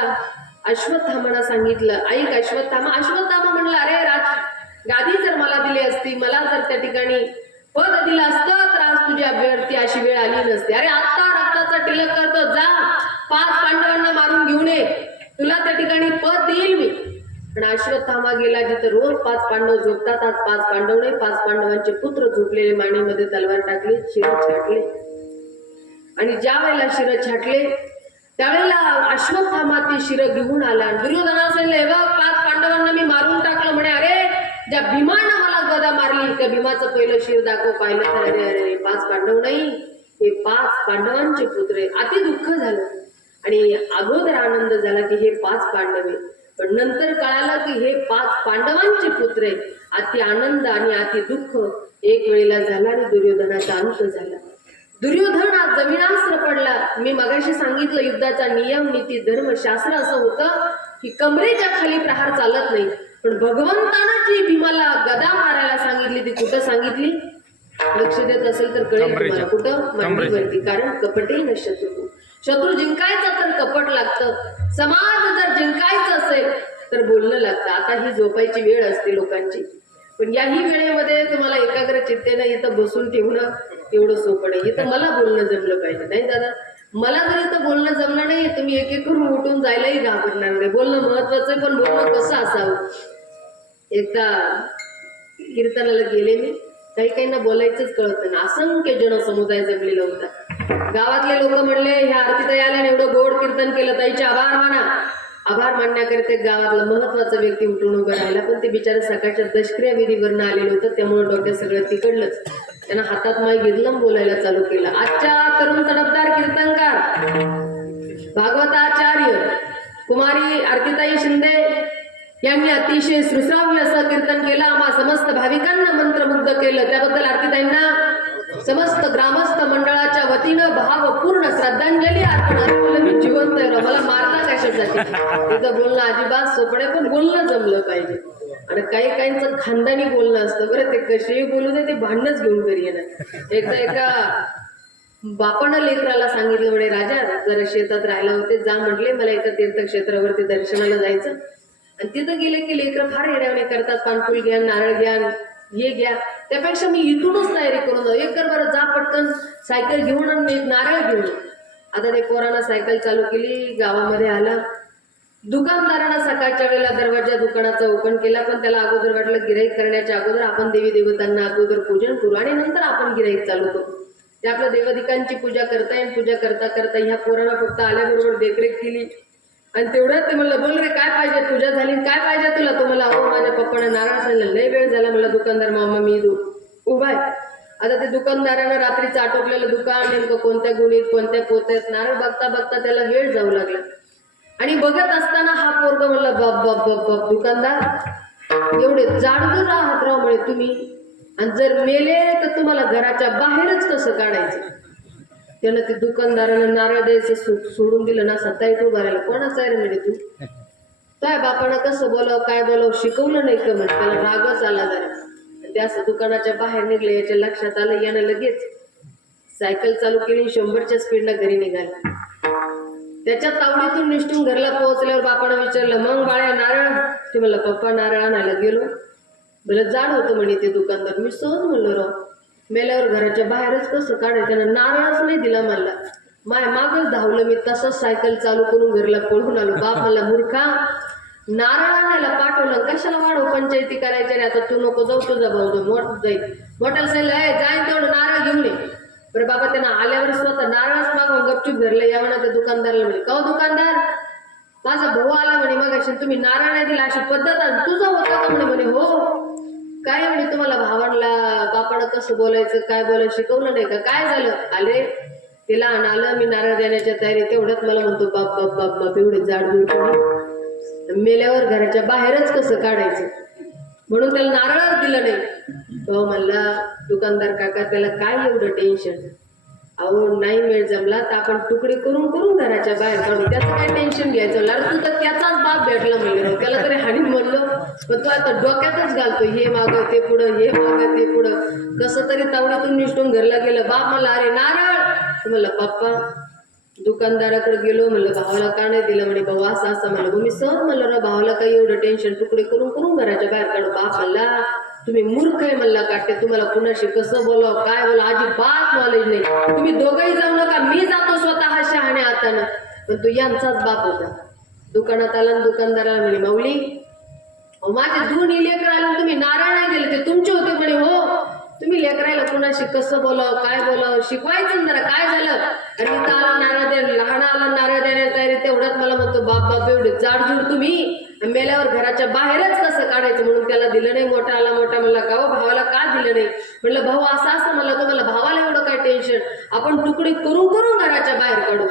अश्वत्थामाला सांगितलं, ऐक अश्वत्थामा. अश्वत्थामा म्हणलं, अरे गादी जर मला दिली असती, मला जर त्या ठिकाणी पद दिलं असतं तर आज तुझ्या वरती अशी वेळ आली नसते. अरे आत्ता रक्ताचा टिलक करतो, जा 5 पांडवांना मारून घेऊन ये, तुला त्या ठिकाणी पद देईल मी. पण अश्वत्थामा गेला जिथं रोज 5 पांडव झोपतात, आज 5 पांडव नाही, 5 पांडवांचे पुत्र झोपलेले मानेमध्ये तलवार टाकली, शिर छाटले. आणि ज्या वेळेला शिर छाटले त्यावेळेला अश्वत्थामा ती शिरं घेऊन आला. दुर्योधना सांगितलं, बघ 5 पांडवांना मी मारून टाकलं. म्हणे, अरे ज्या भीमानं मला गदा मारली त्या भीमाचं पहिलं शिर दाखव. पाहिलं तर अरे अरे 5 पांडव नाही, हे 5 पांडवांचे पुत्र आहे. अति दुःख झालं आणि अगोदर आनंद झाला की हे 5 पांडव आहे, पण नंतर कळालं की हे 5 पांडवांचे पुत्र आहे. अति आनंद आणि अति दुःख एक वेळेला झाला आणि दुर्योधनाचा अंत झाला. दुर्योधन आज जमिनास्त्र पडला. मी मगाशी सांगितलं युद्धाचा नियम नीती धर्मशास्त्र असं होतं की कमरेच्या खाली प्रहार चालत नाही, पण भगवंतानं जी भीमाला गदा मारायला सांगितली ती कुठं सांगितली? लक्ष देत असेल तर कळेल तुम्हाला. कुठं? मांडीवरती. कारण कपटही न शत्रू जिंकायचं तर कपट लागतं. समाज जर जिंकायचं असेल तर बोलणं लागतं. आता ही झोपायची वेळ असते लोकांची, पण याही वेळेमध्ये तुम्हाला एकाग्र चित्तेनं इथं बसून ठेवणं एवढं सोपं नाही. इथं मला बोलणं जमलं पाहिजे. नाही दादा, मला जर इथं बोलणं जमलं नाही, तुम्ही एक एक करून उठून जायलाही घाबरणार नाही. बोलणं महत्वाचं आहे, पण बोलणं कसं असावं. एकदा कीर्तनाला गेले मी, काहींना बोलायचंच कळत नाही. असंख्य जनसमुदाय जमलेला होता. गावातले लोक म्हणले, ह्या आरतीताई आल्याने एवढं गोड कीर्तन केलं, ताईचे आभार माना. आभार मानण्याकरिता गावातला महत्वाचा व्यक्ती उठून उभं राहिला, पण ते बिचारे सकाळच्या दशक्रिया विधीवरनं आलेलं होतं, त्यामुळे डोक्यात सगळं तिकडलंच. त्यांना हातात माय गिरलम बोलायला चालू केलं. आजच्या तरुण तडफदार कीर्तनकार भागवताचार्य कुमारी आरतीताई शिंदे यांनी अतिशय सुश्राव्य असं कीर्तन केलं. आम्हा समस्त भाविकांना मंत्रमुग्ध केलं. त्याबद्दल आरतीताईंना समस्त ग्रामस्थ मंडळाच्या वतीनं भावपूर्ण श्रद्धांजली अर्पण. मी जिवंत आहे, मला मारता कशासाठी? तिथं बोलणं अजिबात सोपडे, पण बोलणं जमलं पाहिजे. आणि काहींचं खानदानी बोलणं असतं बरं, ते कसेही बोलू दे, ते भांडणच घेऊन घरी येणार. एकदा एका बापानं लेकराला सांगितलं, म्हणे राजा जरा शेतात राहायला होते, जा म्हटले मला एका तीर्थक्षेत्रावरती दर्शनाला जायचं. आणि तिथं गेले की लेकरं फार येड्यावणे करतात. पानफुल घ्या, नारळ घ्या, हे घ्या, त्यापेक्षा मी इथूनच तयारी करून जाऊ. एक कर बरं, जा पटकन सायकल घेऊन आणि एक नारळ घेऊन ये. आता ते पोरानं सायकल चालू केली, गावामध्ये आला. दुकानदारानं सकाळच्या वेळेला दरवाजा दुकानाचा ओपन केला, पण त्याला अगोदर वाटलं गिराईक करण्याच्या अगोदर आपण देवी देवतांना अगोदर पूजन करू आणि नंतर आपण गिराईक चालू करू. ते आपल्या देवाधिकांची पूजा करता येईल. पूजा करता करता ह्या पोरानं फक्त आल्याबरोबर देखरेख केली आणि तेवढ्यात ते म्हणलं, बोल रे काय पाहिजे, पूजा झाली, काय पाहिजे तुला? तो मला, अहो माझ्या पप्पानं नारळ सांगितलं. लय वेळ झाला मला दुकानदार मामा, मी उभा आहे. आता ते दुकानदारानं रात्रीचं आटोपलेलं दुकान, नेमकं कोणत्या गुणीत कोणत्या पोत्यात नारळ बघता बघता त्याला वेळ जाऊ लागला. आणि बघत असताना हा पोरग म्हणला, बाप बाप बाप बाप, दुकानदार एवढे जाडजूड आहात राव म्हणे तुम्ही, आणि जर मेले तर तुम्हाला घराच्या बाहेरच कसं काढायचं? त्यानं ते दुकानदारानं नारळ द्यायचं सोडून दिलं ना. सत्ताही तू भरायला कोणाचा आहे रे म्हणे तू? काय बापानं कसं बोलावं काय बोलावं शिकवलं नाही का म्हणे. त्याला रागच आला जरा. ते असं दुकानाच्या बाहेर निघले. याच्या लक्षात आलं, यानं लगेच सायकल चालू केली, 100च्या स्पीडनं घरी निघाला. त्याच्या तावडीतून निष्ठून घरला पोहोचल्यावर बापानं विचारलं, मग बाळ्या नारळ? ते म्हणलं, पप्पा नारळ आणायला गेलो. बरं जाड होतं म्हणे ते दुकानदार. मी सहज म्हणलो, राव मेल्यावर घराच्या बाहेरच कसं काढायचं? त्यानं नारळच नाही दिला मला. माय मागच धावलं. मी तसंच सायकल चालू करून घरला पळून आलो. बाप मला, मूर्खा, नारळ आणायला पाठवलं, कशाला वाढव पंचायती करायच्या रे? आता तू नको जाऊ, तुझा भाऊ मोठ जाईल. मोठ्याला सांगितलं, जाईन तेवढं नारळ घेऊन ये. बरं बाबा त्यांना आल्यावर स्वतः नारळच मागून गपचूप घरला या म्हणा. त्या दुकानदाराला म्हणे, का दुकानदार, माझा भाऊ आला म्हणे मगाशी, तुम्ही नारळ नाही दिला, अशी पद्धत तुझा होता का? म्हणे हो. काय म्हणे, तुम्हाला भावांना बापानं कसं बोलायचं काय बोलायचं शिकवलं नाही का? काय झालं? आले ते लहान आलं, मी नारळ देण्याच्या तयारी. तेवढ्यात मला म्हणतो, बाप बाप बाप बाप, एवढे जाड मेल्यावर घराच्या बाहेरच कसं काढायचं? म्हणून त्याला नारळच दिलं नाही. तो म्हणला, दुकानदार काका, त्याला काय एवढं टेन्शन? अहो नाही वेळ जमला तर आपण तुकडे करून करून घराच्या बाहेर काढू, त्याचं काय टेन्शन घ्यायचं? तू तर त्याचाच बाप भेटला म्हणलं, त्याला तरी हानी म्हणलं. पण तो आता डोक्यातच घालतो, हे मागं ते पुढं, हे मागं ते पुढं. कसं तरी तावडीतून निष्ठून घरला गेलं. बाप म्हणला, अरे नारळ? म्हणलं, पप्पा दुकानदाराकडे गेलो. म्हणलं, भावाला का नाही दिलं? म्हणे, भाऊ असं असं. म्हणलं, मी सहज म्हणलं, भावाला काही एवढं टेन्शन, तुकडे करून करून घराच्या बाहेर काढू. बाप म्हणला, तुम्ही मूर्ख आहे म्हणला काटते, तुम्हाला कुणाशी कसं बोलावं काय बोला अजिबात नॉलेज नाही. तुम्ही दोघंही जाऊ नका, मी जातो स्वतः शहाणे हातानं. पण तो यांचाच बाप होता. दुकानात आला, दुकानदाराला म्हणे, माऊली माझे दोन्ही लेकर आले, तुम्ही नारळ नाही दिले, ते तुमचे होते? म्हणे हो. तुम्ही लेकरायला कुणाशी कसं बोलावं काय बोलावं शिकवायचं जरा. काय झालं? आणि इथं आला नारळ द्या, लहान आला नारळ देण्यात तयारी. तेवढ्यात मला म्हणतो, बाप बाप एवढे जाडजूड तुम्ही, मेल्यावर घराच्या बाहेरच कसं काढायचं? म्हणून त्याला दिलं नाही. मोठा आला, मोठा म्हणला, का भावाला का दिलं नाही? म्हणलं, भाऊ असं असं म्हणलं. तो मला, भावाला एवढं काय टेन्शन, आपण तुकडे करून करून घराच्या बाहेर काढू.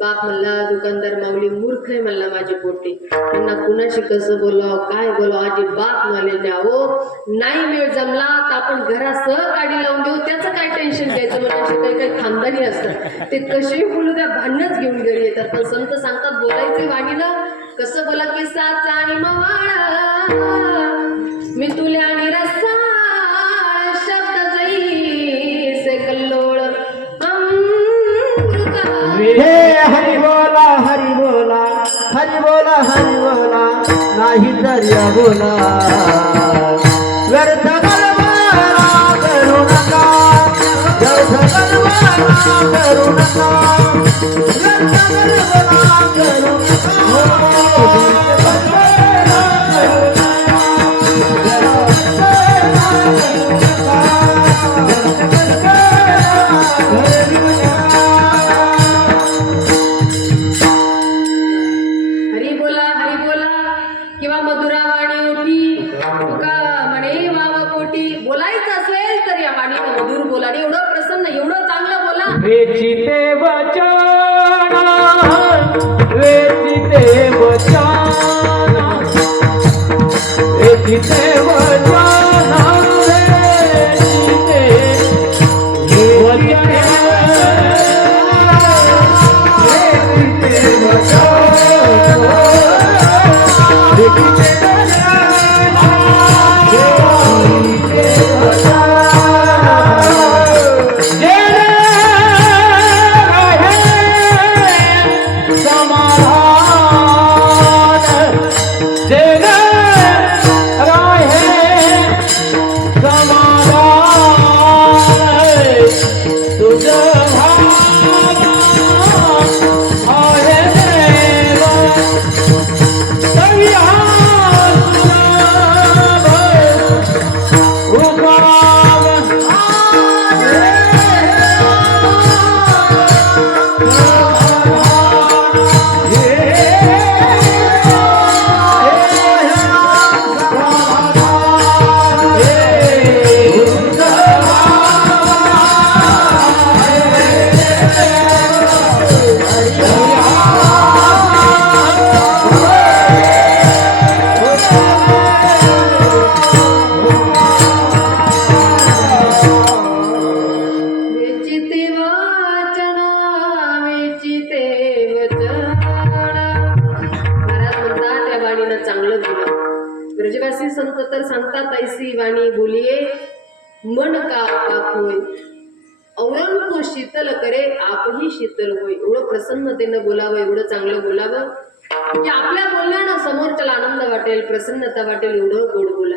बाप म्हणला, दुकानदार माऊली मूर्ख आहे म्हणला माझी पोटी, त्यांना कुणाशी कसं बोलावं काय बोलावं अजिबात नॉलेज नाही. अहो नाही वेळ जमला तर आपण घरासह गाडी लावून देऊ, त्याचं काय टेन्शन घ्यायचं? म्हणजे असे काही काही खानदानी असतात, ते कसेही बोलू द्या, भांडणच घेऊन घरी येतात. पण संत सांगतात, बोलायचे वाणीनं कसं बोला की साचा आणि मवाळा मी तुल्या आणि रस्ता शब्द जैसे कल्लोळ हरि बोला हरि बोला हरि बोला हरि बोला नाही दर्या बोला व्यर्थ गलबाला करू नका व्यर्थ गलबाला करू नका व्यर्थ गलबाला करू वेचिते वचना वेचिते वचना वेचिते वचना वेचिते वचना वेचिते वचना वेचिते God. ऐसी संत तर सांगतात ऐसी वाणी बोलिये मन का आप होय औरण को शीतल करे आपही शीतल होय. एवढं प्रसन्नतेनं बोलावं, एवढं चांगलं बोलावं की आपल्या बोलण्यानं समोरच्याला आनंद वाटेल, प्रसन्नता वाटेल, एवढं गोड बोला.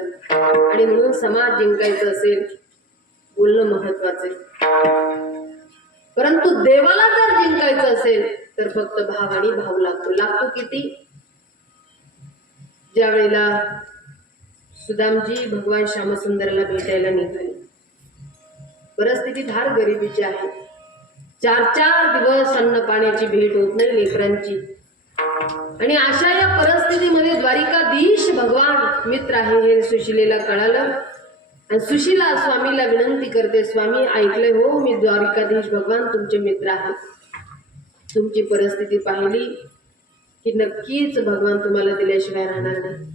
आणि म्हणून समाज जिंकायचं असेल बोलणं महत्वाचं आहे. परंतु देवाला जर जिंकायचं असेल तर फक्त भाव आणि भाव लागतो किती? ज्या वेळेला सुदामजी भगवान श्यामसुंदरला भेटायला निघाले, परिस्थिती फार गरिबीची आहे. 4 दिवस अन्न पाण्याची भेट होत नाही लेकरांची. आणि अशा या परिस्थितीमध्ये द्वारिकाधीश भगवान मित्र आहे हे सुशिलेला कळालं. आणि सुशिला स्वामीला विनंती करते, स्वामी ऐकलंय हो, मी द्वारिकाधीश भगवान तुमचे मित्र आहे. तुमची परिस्थिती पाहिली की नक्कीच भगवान तुम्हाला दिल्याशिवाय राहणार नाही.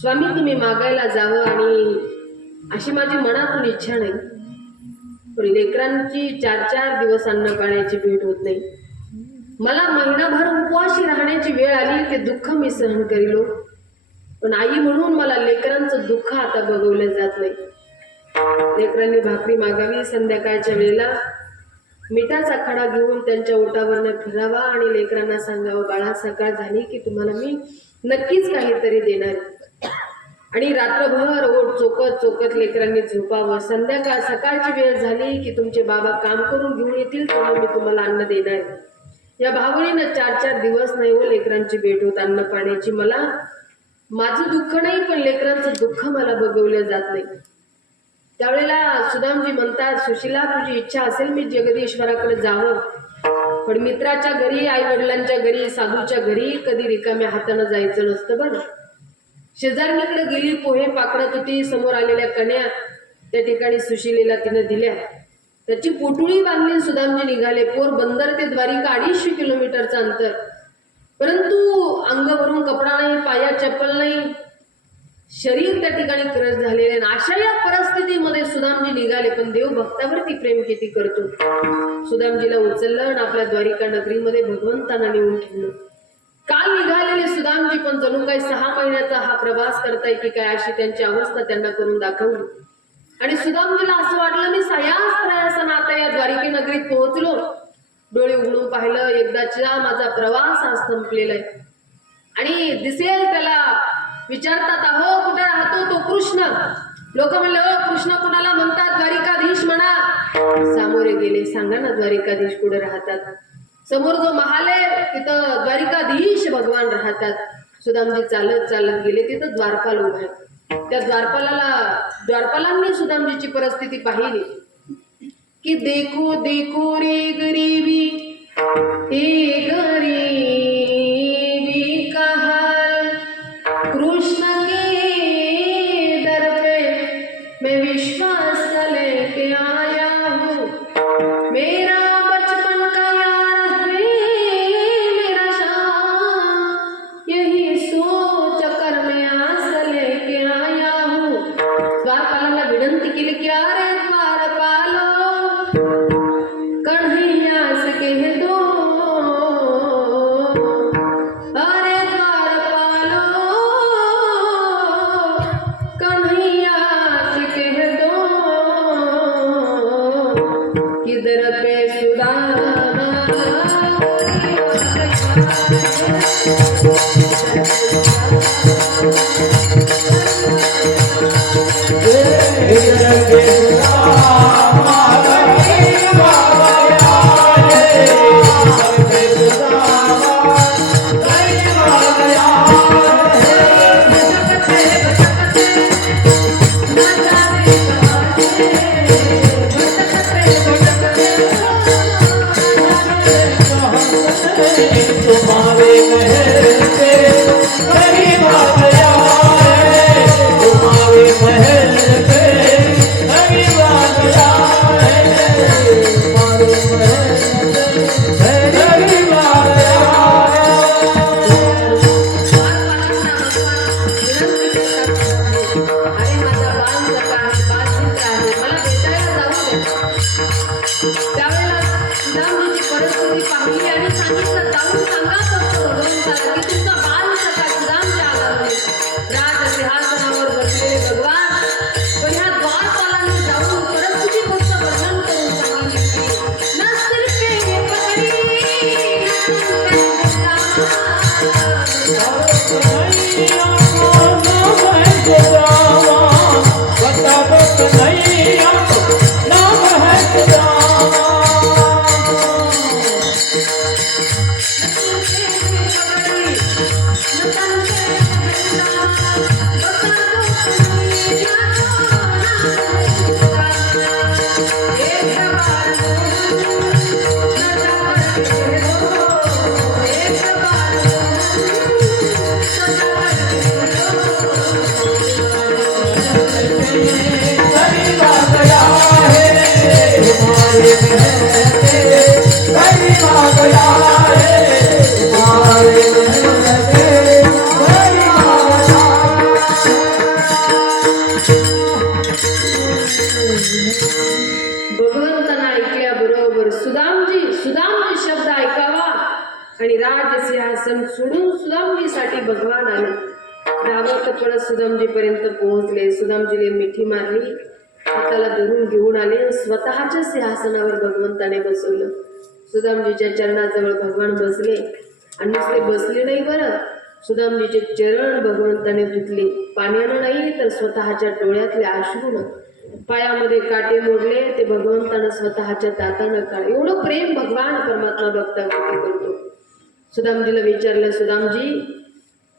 स्वामी तुम्ही मागायला जावं आणि अशी माझी मनातून इच्छा नाही. पण लेकरांची 4 दिवस अन्न पाण्याची भेट होत नाही. मला महिनाभर उपवाशी राहण्याची वेळ आली, ते दुःख मी सहन करिलो. पण आई म्हणून मला लेकरांचं दुःख आता बघवलं जात नाही. लेकरांनी भाकरी मागावी, संध्याकाळच्या वेळेला मिठाचा खडा घेऊन त्यांच्या ओटावरनं फिरावा आणि लेकरांना सांगावं, बाळा सकाळ झाली की तुम्हाला मी नक्कीच काहीतरी देणार. आणि रात्रभर ओठ चोकत लेकरांनी झोपावं. सकाळची वेळ झाली की तुमचे बाबा काम करून घेऊन येतील तेव्हा मी तुम्हाला अन्न देणार. या भावनेनं 4 दिवस नाही हो लेकरांची भेट होत अन्न पाण्याची. मला माझं दुःख नाही पण लेकरांचं दुःख मला बघवलं जात नाही. त्यावेळेला सुदामजी म्हणतात, सुशिला तुझी इच्छा असेल मी जगदीश्वराकडे जावं, पण मित्राच्या घरी, आई वडिलांच्या घरी, साधूच्या घरी कधी रिकाम्या हातानं जायचं नसतं बरं. शेजारणीकडे गेली, पोहे पाकडत होती, समोर आलेल्या कन्या त्या ठिकाणी सुशिलेला तिनं दिल्या. त्याची पोटुळी बांधली सुदामजी निघाले. पोरबंदर ते द्वारिका 250 किलोमीटरचं अंतर. परंतु अंगावरून कपडा नाही, पायात चप्पल नाही, शरीर त्या ठिकाणी क्रश झालेले. अशा या परिस्थितीमध्ये सुदामजी निघाले. पण देव भक्तावरती प्रेम किती करतो. सुदामजीला उचललं आणि आपल्या द्वारिका नगरीमध्ये भगवंतांना नेऊन ठेवलं. काल निघालेले सुदामजी पण जणू काही 6 महिन्याचा हा प्रवास करताय की काय अशी त्यांची अवस्था त्यांना करून दाखवली. आणि सुदामजीला असं वाटलं मी सायास प्रयासानं आता या द्वारिके नगरीत पोहोचलो. डोळे उघडून पाहिलं, एकदाचा माझा प्रवास आज संपलेला आहे. आणि दिसेल त्याला विचारतात, अहो कुठे राहतो तो कृष्ण? लोक म्हणले, हो कृष्ण कुणाला म्हणतात? द्वारिकाधीश म्हणा. सामोरे गेले, सांगा ना द्वारिकाधीश कुठे राहतात? समोर जो महाल आहे तिथं द्वारिकाधीश भगवान राहतात. सुदामजी चालत गेले, तिथं द्वारपाल उभा आहे. त्या द्वारपालांनी सुदामजीची परिस्थिती पाहिली की देखो देखो रे गरीबी, हे गरीबी का हाल, कृष्ण के दर पे मैं विश्वास लेके आया हूँ. मेरा बचपन का यार है मेरा शाम, यही सोच कर मैं आस लेके आया हूँ. द्वारपालांना विनंती केली की अरे द्वारपालो कन्हैया से कह दो, अरे द्वारपालो कन्हैया से कह दो किधर पे सुदामा. तुम्हारे महल से करीब आ गया भगवंतांना ऐकल्याबरोबर सुदामजी शब्द ऐकावा आणि राजसिंहासन सोडून सुदामजीसाठी भगवान आले. धावत परत सुदामजी पर्यंत पोहोचले. सुदामजीने मिठी मारली, हाताला धरून घेऊन आले, स्वतःच्या सिंहासनावर भगवंताने बसवलं. सुदामजीच्या चरणाजवळ भगवान बसले आणि नुसते बसले नाही बरं, सुदामजीचे चरण भगवंताने धुतले. पाण्यानं नाही तर स्वतःच्या डोळ्यातले अश्रूनं. पायामध्ये काटे मोडले, ते भगवंतानं स्वतःच्या दातानं काढले. एवढं प्रेम भगवान परमात्मा भक्तावरती करतो. सुदामजीला विचारलं, सुदामजी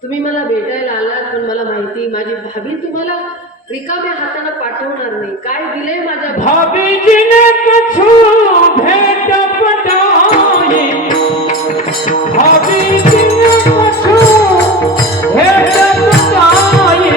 तुम्ही मला भेटायला आलात, पण मला माहिती माझी भाभी तुम्हाला रिकाम्या हाताने पाठवणार नाही. काय दिलंय माझ्या भाभीजीने कछु भेट पटाई, भाभीजीने कछु भेट पटाई,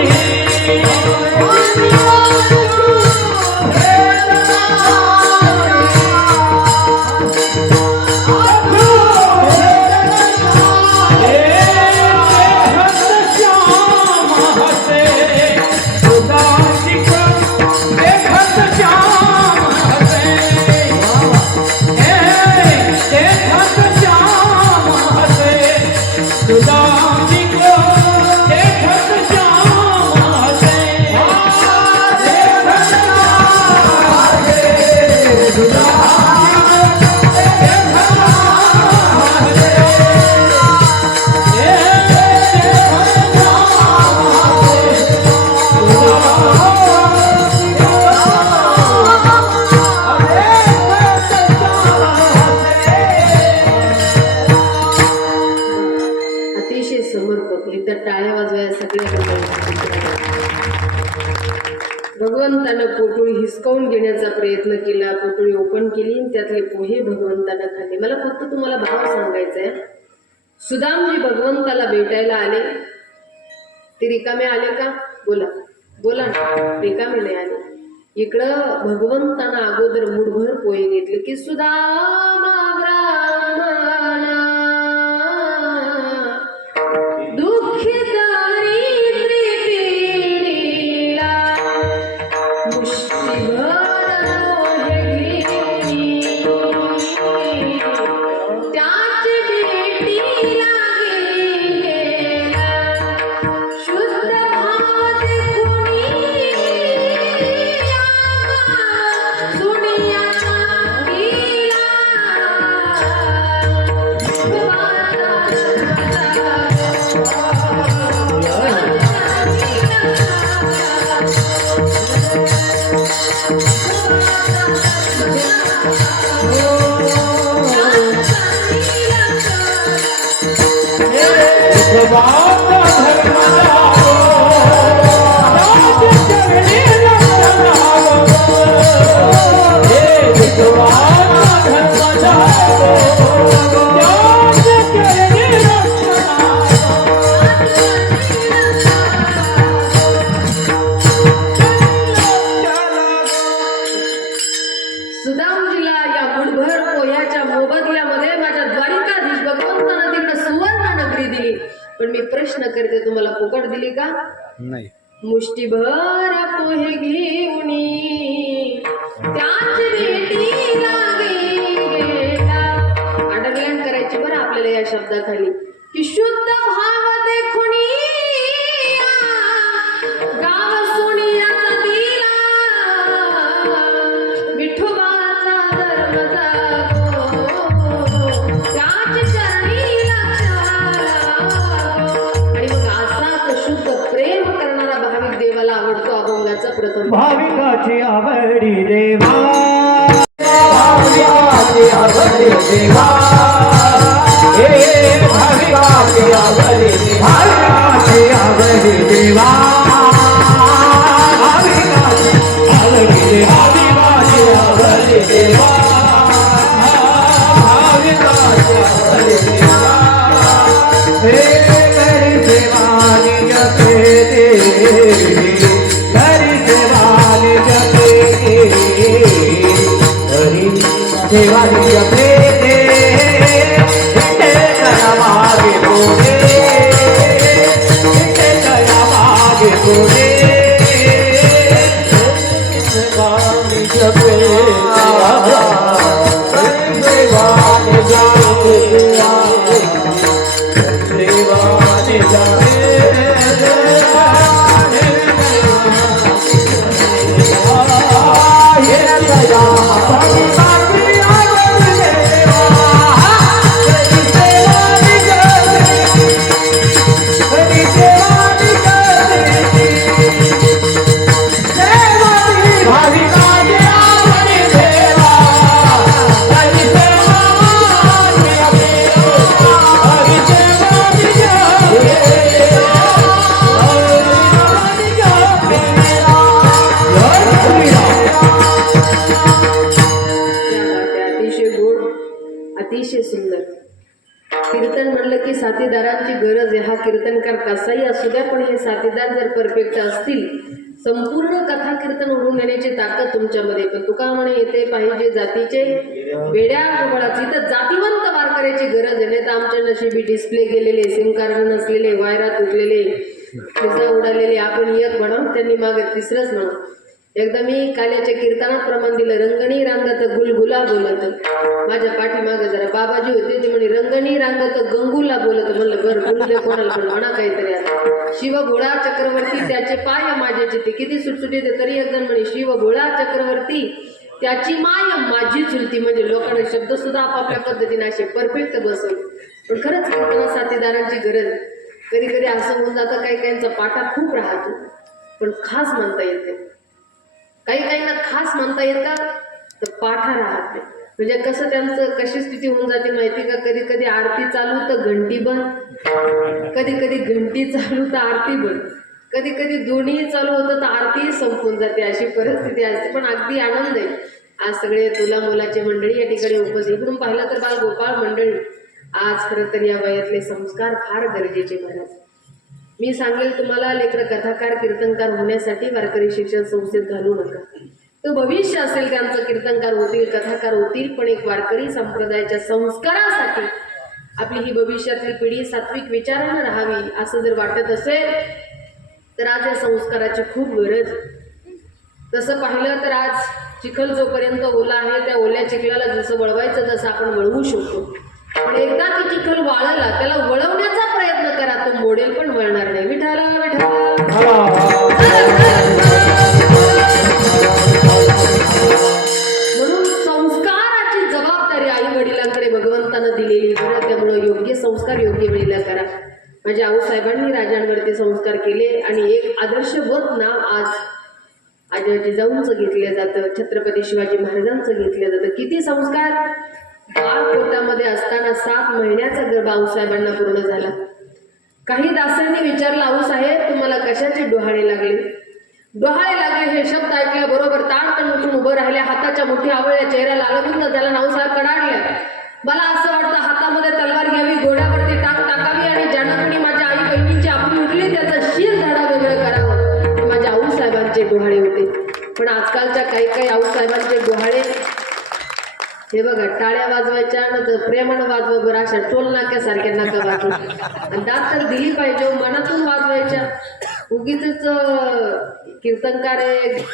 अतिशय समर्पक. एकदा टाळ्या वाजवाया सगळ्या. भगवंतानं पोटोळी हिसकावून घेण्याचा प्रयत्न केला. पोटोळी ओपन केली आणि त्यातले पोहे भगवंतानं खाल्ले. मला फक्त तुम्हाला भाव सांगायचा आहे. सुदामजी भगवंताला भेटायला आले, ते रिकामे आले का? बोला बोला ना, रिकामे नाही आले. इकडं भगवंतानं अगोदर मुठभर पोहे घेतले की सुदामा ब्राह्मणा दुःखित त्रिपीडीला मुष्टिभर पोहे घेऊन त्याच भेटीला गेला. शुद्ध भाव देखुनी सुनियाचा गेला. सुदामजीला या मुठभर पोह्याच्या मोबदल्यामध्ये माझ्या द्वारिकाधीश भगवंतानं तिकडे सुवर्ण नगरी दिली. पण मी प्रश्न करते, तुम्हाला फुकट दिली का? नाही. मुष्टीभर पोहे घेऊनी त्याच भेटीला गेला. अंडरलाईन करायची बरं आपल्याला या शब्दाखाली की शुद्ध भाव देखुनी गाव सोनियाचा दिला. विठोबाचा धर्म जागो त्याच चरणी लागो. प्रथम भाविकाची आवडी देवा भाविकाची आवडी देवा हे भाविकाची आवडी भाविकाची आवडी देवा भाविकाची आवडी देवा भाविकाची आवडी देवा भाविकाची आवडी देवा हे मेरी देवानी जपे हरी देवानी जपे हरी देवानी जपे कया मागे बोले कया मागे बोले देवानी जपे देवानी जपे देवानी जपे अतिशय सुंदर कीर्तन म्हणलं की साथीदारांची गरज आहे. हा कीर्तनकार कसाही असू द्या, पण हे साथीदार जर परफेक्ट असतील संपूर्ण कथा कीर्तन ओढून नेण्याची ताकद तुमच्यामध्ये. पण तुका म्हणे येते पाहिजे जातीचे बेड्या गोबळाची, तर जातीवंत वारकऱ्याची गरज आहे. नाही तर आमच्या नशिबी डिस्प्ले गेलेले, सिम कार्ड नसलेले, वायरात उठलेले, पिझ्झा उडालेले आपण एक म्हणून त्यांनी मागे तिसरंच म्हणून. एकदा मी काल्याच्या कीर्तनात प्रमाण दिलं, रंगणी रांगत गुलगुला बोलत. माझ्या पाठीमागं जरा बाबाजी होते, ते म्हणे रंगणी रांगत गंगुला बोलत. म्हणलं बरं बोलले कोणाला, पण म्हणा काहीतरी. आता शिव भोळा चक्रवर्ती त्याचे पाय माझे चिते, किती सुटसुटीत तरी एकजण म्हणे शिव भोळा चक्रवर्ती त्याची माय माझी चुलती. म्हणजे लोकांना शब्द सुद्धा आपापल्या पद्धतीने असे परफेक्ट बसवले. पण खरंच कीर्तनात साथीदारांची गरज. कधी कधी असं होऊन जातं, काही काहींचा पाठा खूप राहतो पण खास म्हणता येते, काही काहींना खास म्हणता येतं तर पाठा राहत नाही. म्हणजे कसं त्यांचं कशी स्थिती होऊन जाते माहिती का, कधी कधी आरती चालू तर घंटी बंद, कधी कधी घंटी चालू तर आरती बंद, कधी कधी दोन्ही चालू होतं तर आरती संपून जाते. अशी परिस्थिती असते. पण अगदी आनंद आहे. आज सगळे तुला मुलाचे मंडळी या ठिकाणी उपस्थित. इकडून पाहिलं तर बाल गोपाळ मंडळी, आज खरं तर या वयातले संस्कार फार गरजेचे महाराज. मी सांगेल तुम्हाला, लेकर कथाकार कीर्तनकार होण्यासाठी वारकरी शिक्षण संस्थेत घालू नका. तर भविष्य असेल त्यांचं, कीर्तनकार होतील, कथाकार होतील, पण एक वारकरी संप्रदायाच्या संस्कारासाठी आपली ही भविष्यातली पिढी सात्विक विचारानं राहावी असं जर वाटत असेल तर आज या संस्काराची खूप गरज. तसं पाहिलं तर आज चिखल जोपर्यंत ओला आहे त्या ओल्या चिखलाला जसं वळवायचं तसं आपण वळवू शकतो. पण एकदा ती चिखल वाळला त्याला वळवण्याचा प्रयत्न करा, तो मोडेल पण वळणार नाही. विठाला विठाला. म्हणून संस्काराची जबाबदारी आई वडिलांकडे भगवंतानं दिलेली बरं. त्यामुळे योग्य संस्कार योग्य वेळेला करा. माझ्या आऊसाहेबांनी राजांवरती संस्कार केले आणि एक आदर्शवत नाव आज आजी जिजाऊंचं घेतलं जातं, छत्रपती शिवाजी महाराजांचं घेतलं जातं. किती संस्कार. बाळ पोटामध्ये असताना 7 महिन्याचा गर्भ आऊसाहेबांना पूर्ण झाला. काही दासांनी विचारलं, आऊसाहेब तुम्हाला कशाचे डोहाळे लागले? डोहाळे लागले हे शब्द ऐकल्याबरोबर ताडकन उठून उभं राहिल्या, हाताच्या मुठी आवळल्या, चेहऱ्याला आलं त्याला नाऊसाहेब कडाडल्या. मला असं वाटतं हातामध्ये तलवार घ्यावी, घोड्यावरती टाक टाकावी आणि ज्यानं कोणी माझ्या आई बहिणींची आपली उठली त्याचं शिर धडा वेगळं करावं. हे माझ्या आऊसाहेबांचे डोहाळे होते. पण आजकालच्या काही आऊसाहेबांचे डोहाळे हे बघा, टाळ्या वाजवायच्या नंतर प्रेमानं वाजवा बरं, अशा टोल नाक्यासारख्या नका वाजवू. आणि दात तर दिली पाहिजे, मनातून वाजवायच्या. उगीच कीर्तनकार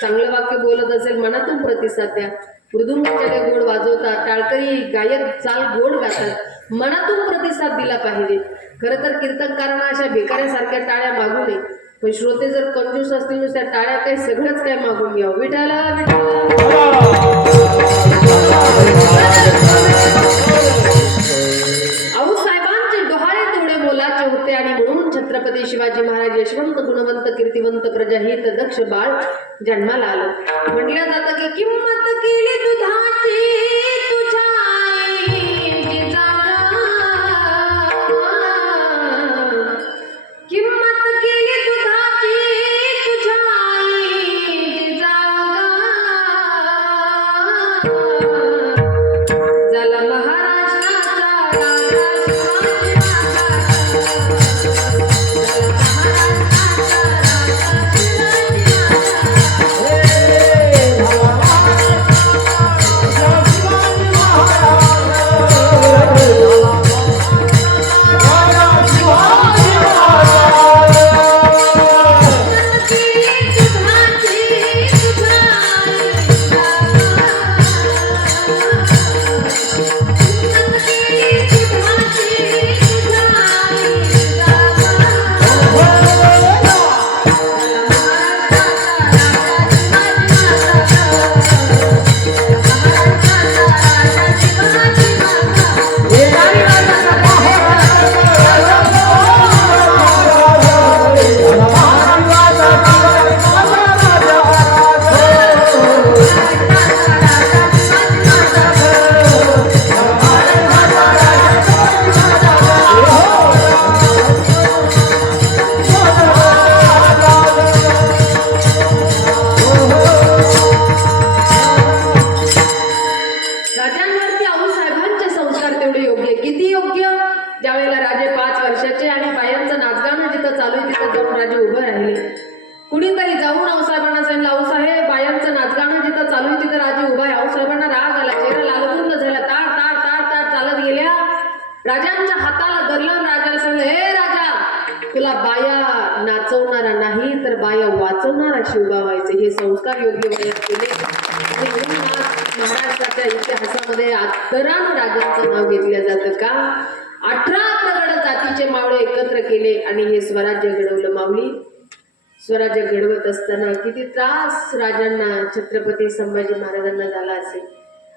चांगलं वाक्य बोलत असेल मनातून प्रतिसाद द्या. मृदुंगाच्या गोड वाजवतात, टाळकरी गायक चाल गोड गातात, मनातून प्रतिसाद दिला पाहिजे. खरं तर कीर्तनकारांना अशा भिकाऱ्यासारख्या टाळ्या मागू नये. पण श्रोते जर कंजूस असतील तर त्या टाळ्या काही सगळंच काय मागून घ्यावं. विठाला आऊसाहेबांचे डोहाळे तेवढे मोलाचे होते आणि म्हणून छत्रपती छत्रपती शिवाजी महाराज यशवंत गुणवंत कीर्तिवंत प्रजाहित दक्ष बाळ जन्माला आलं. म्हटलं जातं की किंमत केली दुधाची तुझ्या आईची जागा, किंमत केली दुधाची तुझ्या आईची जागा, झाला महाराष्ट्राचा राजा शिवाजी राजांवरती आऊसाहेबांचे संस्कार तेवढे योग्य. किती योग्य? ज्यावेळेला राजे 5 वर्षाचे आणि बायांचं नाचगाणं जिथं चालू आहे तिथं जाऊन राजे उभं राहिले. कुणीतरी जाऊन आऊसाहेबांना सांगितलं, आऊसाहेब बायांचं नाचगाणं जिथं चालू आहे तिथं राजे उभा आहे. आऊसाहेबांना राग आला, चेहरा लालबुंद झाला, ताड ताड ताड ताड चालत गेल्या. राजांच्या हाताला धरलं, राजाला सांगितलं, हे राजा, तुला बाया नाचवणारा नाही तर बाया वाचवणारा शिवबा व्हायचे. हे संस्कार योग्य वयात केले आणि म्हणून आज महाराष्ट्राच्या इतिहासामध्ये आदरानं राजांचं नाव घेतलं जातं का? 18 प्रगड जातीचे मावळे एकत्र केले आणि हे स्वराज्य घडवलं. माऊली, स्वराज्य घडवत असताना किती त्रास राजांना, छत्रपती संभाजी महाराजांना झाला असेल.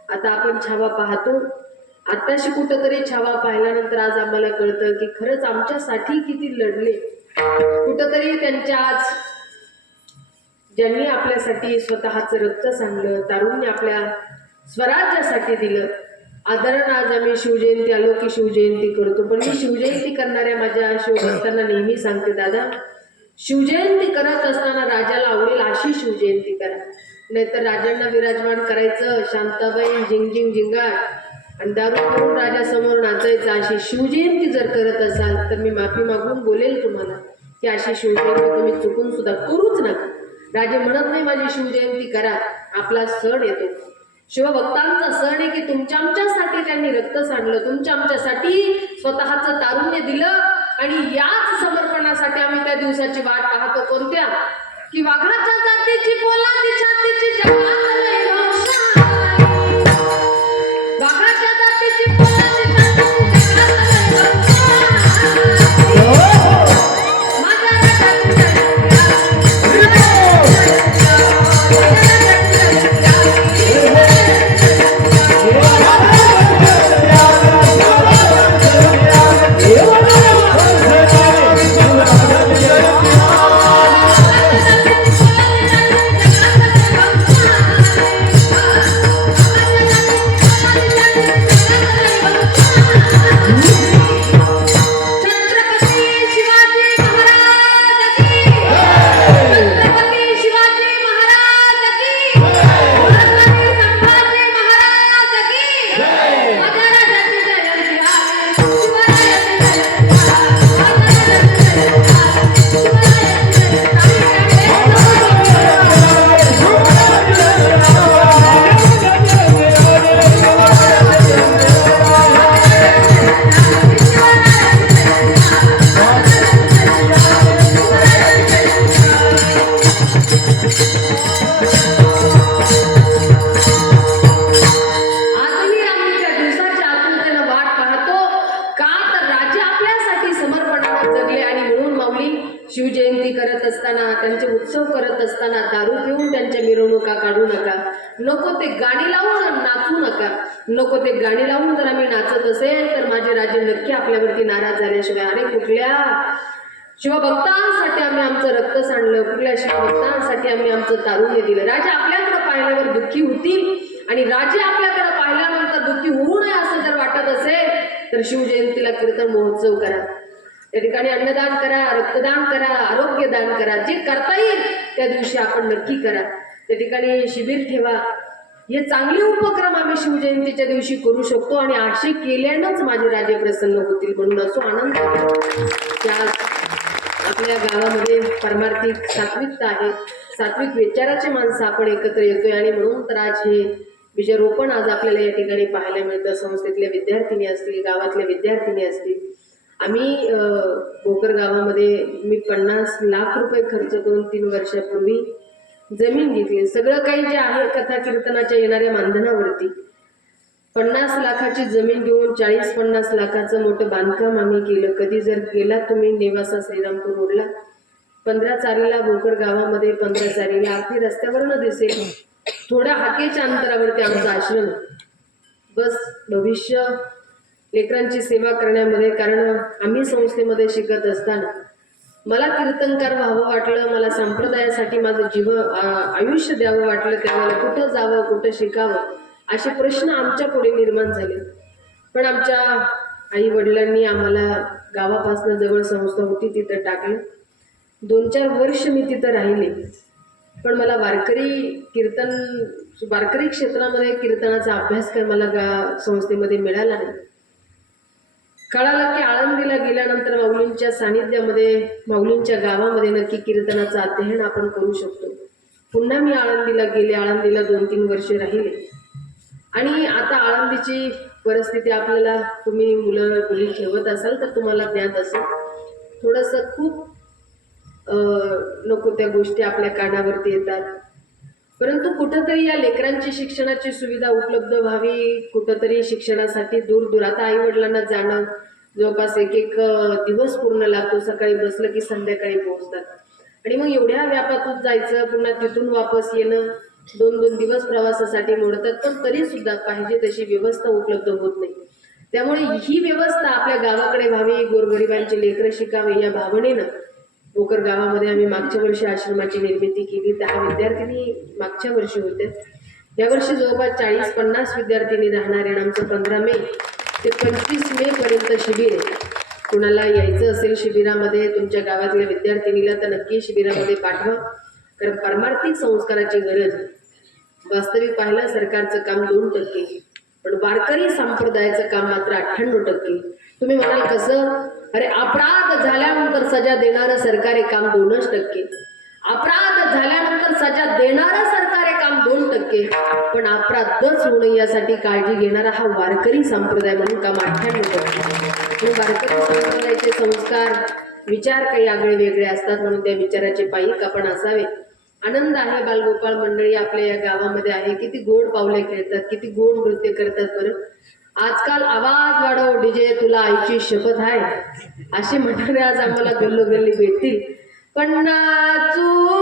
आता आपण छावा पाहतो, आताशी कुठंतरी छावा पाहिल्यानंतर आज आम्हाला कळतं की खरंच आमच्यासाठी किती लढले. कुठंतरी त्यांच्या आज ज्यांनी आपल्यासाठी स्वतःचं रक्त सांडलं, तारुण्य आपल्या स्वराज्यासाठी दिलं. आदरानं आज आम्ही शिवजयंती आलो की शिवजयंती करतो. पण मी शिवजयंती करणाऱ्या माझ्या शिवभक्तांना नेहमी सांगते, दादा, शिवजयंती करत असताना राजाला आवडेल अशी शिवजयंती करा. नाहीतर राजांना विराजमान करायचं, शांताबाई झिंग जिंगाट आणि दारू करून राजासमोर नाचायचं, अशी शिवजयंती जर करत असाल तर मी माफी मागून बोलेल तुम्हाला की अशी शिवजयंती तुम्ही चुकून सुद्धा करूच नका. राजे म्हणत नाही माझी शिवजयंती करा, आपला सण येतो, शिवभक्तांचा सण आहे की तुमच्या आमच्यासाठी त्यांनी रक्त सांडलं, तुमच्या आमच्यासाठी स्वतःचं तारुण्य दिलं आणि याच समर्पणासाठी आम्ही त्या दिवसाची वाट पाहतो. कोणत्या? की वाघाच्या जातीची पोलादी छातीची जगात लय रोषाई, वाघाच्या जातीची पोलादी छातीची जगात लय रोषाई, माझ्या शिवजयंती करत असताना, त्यांचे उत्सव करत असताना दारू पिऊन त्यांच्या मिरवणुका काढू नका. नको ते गाणी लावून नाचू नका. नको ते गाणी लावून जर आम्ही नाचत असेल तर माझे राजे नक्की आपल्यावरती नाराज झाल्याशिवाय, अरे कुठल्या शिवभक्तांसाठी आम्ही आमचं रक्त सांडलं, कुठल्या शिवभक्तांसाठी आम्ही आमचं तारुण्य दिलं. राजे आपल्याकडे पाहिल्यावर दुःखी होतील आणि राजे आपल्याकडे पाहिल्यानंतर दुःखी होऊ नये असं जर वाटत असेल तर शिवजयंतीला कीर्तन महोत्सव करा. त्या ठिकाणी अन्नदान करा, रक्तदान करा, आरोग्यदान करा, जे करता येईल त्या दिवशी आपण नक्की करा. त्या ठिकाणी शिबिर ठेवा. हे चांगले उपक्रम आम्ही शिवजयंतीच्या दिवशी करू शकतो आणि असे केल्यानंच माझे राजे प्रसन्न होतील. म्हणून असो आनंद त्या आपल्या गावामध्ये परमार्थिक सात्विकता आहे, सात्विक विचाराचे माणसं आपण एकत्र येतोय आणि म्हणून तर आज हे बीजारोपण आज आपल्याला या ठिकाणी पाहायला मिळतं. संस्थेतल्या विद्यार्थिनी असतील, गावातल्या विद्यार्थिनी असतील. आम्ही भोकर गावामध्ये मी 50 लाख रुपये खर्च करून 3 वर्षापूर्वी जमीन घेतली. सगळं काही जे आहे कथा कीर्तनाच्या येणाऱ्या मानधनावरती 50 लाखाची जमीन घेऊन 40-50 लाखाचं मोठं बांधकाम आम्ही केलं. कधी जर गेला तुम्ही नेवासा श्रीरामपूर रोडला 15 चारीला भोकर गावामध्ये 15 चारीला अगदी रस्त्यावरनं दिसेल, थोड्या हाकेच्या अंतरावरती आमचा आश्रम. बस भविष्य लेकरांची सेवा करण्यामध्ये. कारण आम्ही संस्थेमध्ये शिकत असताना मला कीर्तनकार व्हावं वाटलं, मला संप्रदायासाठी माझं आयुष्य द्यावं वाटलं. त्यावेळेला कुठं जावं, कुठं शिकावं असे प्रश्न आमच्या पुढे निर्माण झाले. पण आमच्या आई वडिलांनी आम्हाला गावापासून जवळ संस्था होती तिथं टाकलं. 2-4 वर्ष मी तिथं राहिले. पण मला वारकरी क्षेत्रामध्ये कीर्तनाचा अभ्यास काय मला संस्थेमध्ये मिळाला नाही. कळालं की आळंदीला गेल्यानंतर माऊलींच्या सानिध्यामध्ये, माऊलींच्या गावामध्ये नक्की कीर्तनाचं अध्ययन आपण करू शकतो. पुन्हा मी आळंदीला गेले. आळंदीला 2-3 वर्ष राहिले. आणि आता आळंदीची परिस्थिती आपल्याला, तुम्ही मुलं मुली ठेवत असाल तर तुम्हाला ज्ञात असेल, थोडंसं खूप नको त्या गोष्टी आपल्या कानावरती येतात. परंतु कुठंतरी या लेकरांची शिक्षणाची सुविधा उपलब्ध व्हावी, कुठंतरी शिक्षणासाठी दूर आता आईवडिलांना जाणं जवळपास एक दिवस पूर्ण लागतो. सकाळी बसलं की संध्याकाळी पोहोचतात आणि मग एवढ्या व्यापातून जायचं, पुन्हा तिथून वापस येणं, 2-2 दिवस प्रवासासाठी मोडतात. पण तरी सुद्धा पाहिजे तशी व्यवस्था उपलब्ध होत नाही. त्यामुळे ही व्यवस्था आपल्या गावाकडे व्हावी, गोरगरिबांचे लेकरं शिकावे या भावनेनं भोकर गावामध्ये आम्ही मागच्या वर्षी आश्रमाची निर्मिती केली. 10 विद्यार्थिनी मागच्या वर्षी होत्या. यावर्षी जवळपास 40-50 विद्यार्थिनी राहणार आहे. आमचं 15 मे ते 25 मे पर्यंत शिबिर आहे. कुणाला यायचं असेल शिबिरामध्ये तुमच्या गावातल्या विद्यार्थिनीला तर नक्की शिबिरामध्ये पाठवा. कारण परमार्थिक संस्काराची गरज. वास्तविक पाहिलं सरकारचं काम 2%, पण वारकरी संप्रदायाचं काम मात्र 98%. तुम्ही म्हणाल कसं? अरे अपराध झाल्यानंतर सजा देणारं सरकारी काम 2%. अपराध झाल्यानंतर सजा देणारं सरकारी काम 2%. पण अपराधच होऊ नये यासाठी काळजी घेणारा हा वारकरी संप्रदाय म्हणून काम 98%. वारकरी संप्रदायाचे संस्कार, विचार काही आगळे वेगळे असतात. म्हणून त्या विचाराचे पायीक आपण असावे. आनंद आहे. बालगोपाळ मंडळी आपल्या या गावामध्ये आहे. किती गोड पावले खेळतात, किती गोड नृत्य करतात. बरं आजकाल आवाज वाढव डीजे, तुला आईची शपथ आहे असे म्हणणारे आज आम्हाला गल्लोगल्ली भेटतील. पण नाचू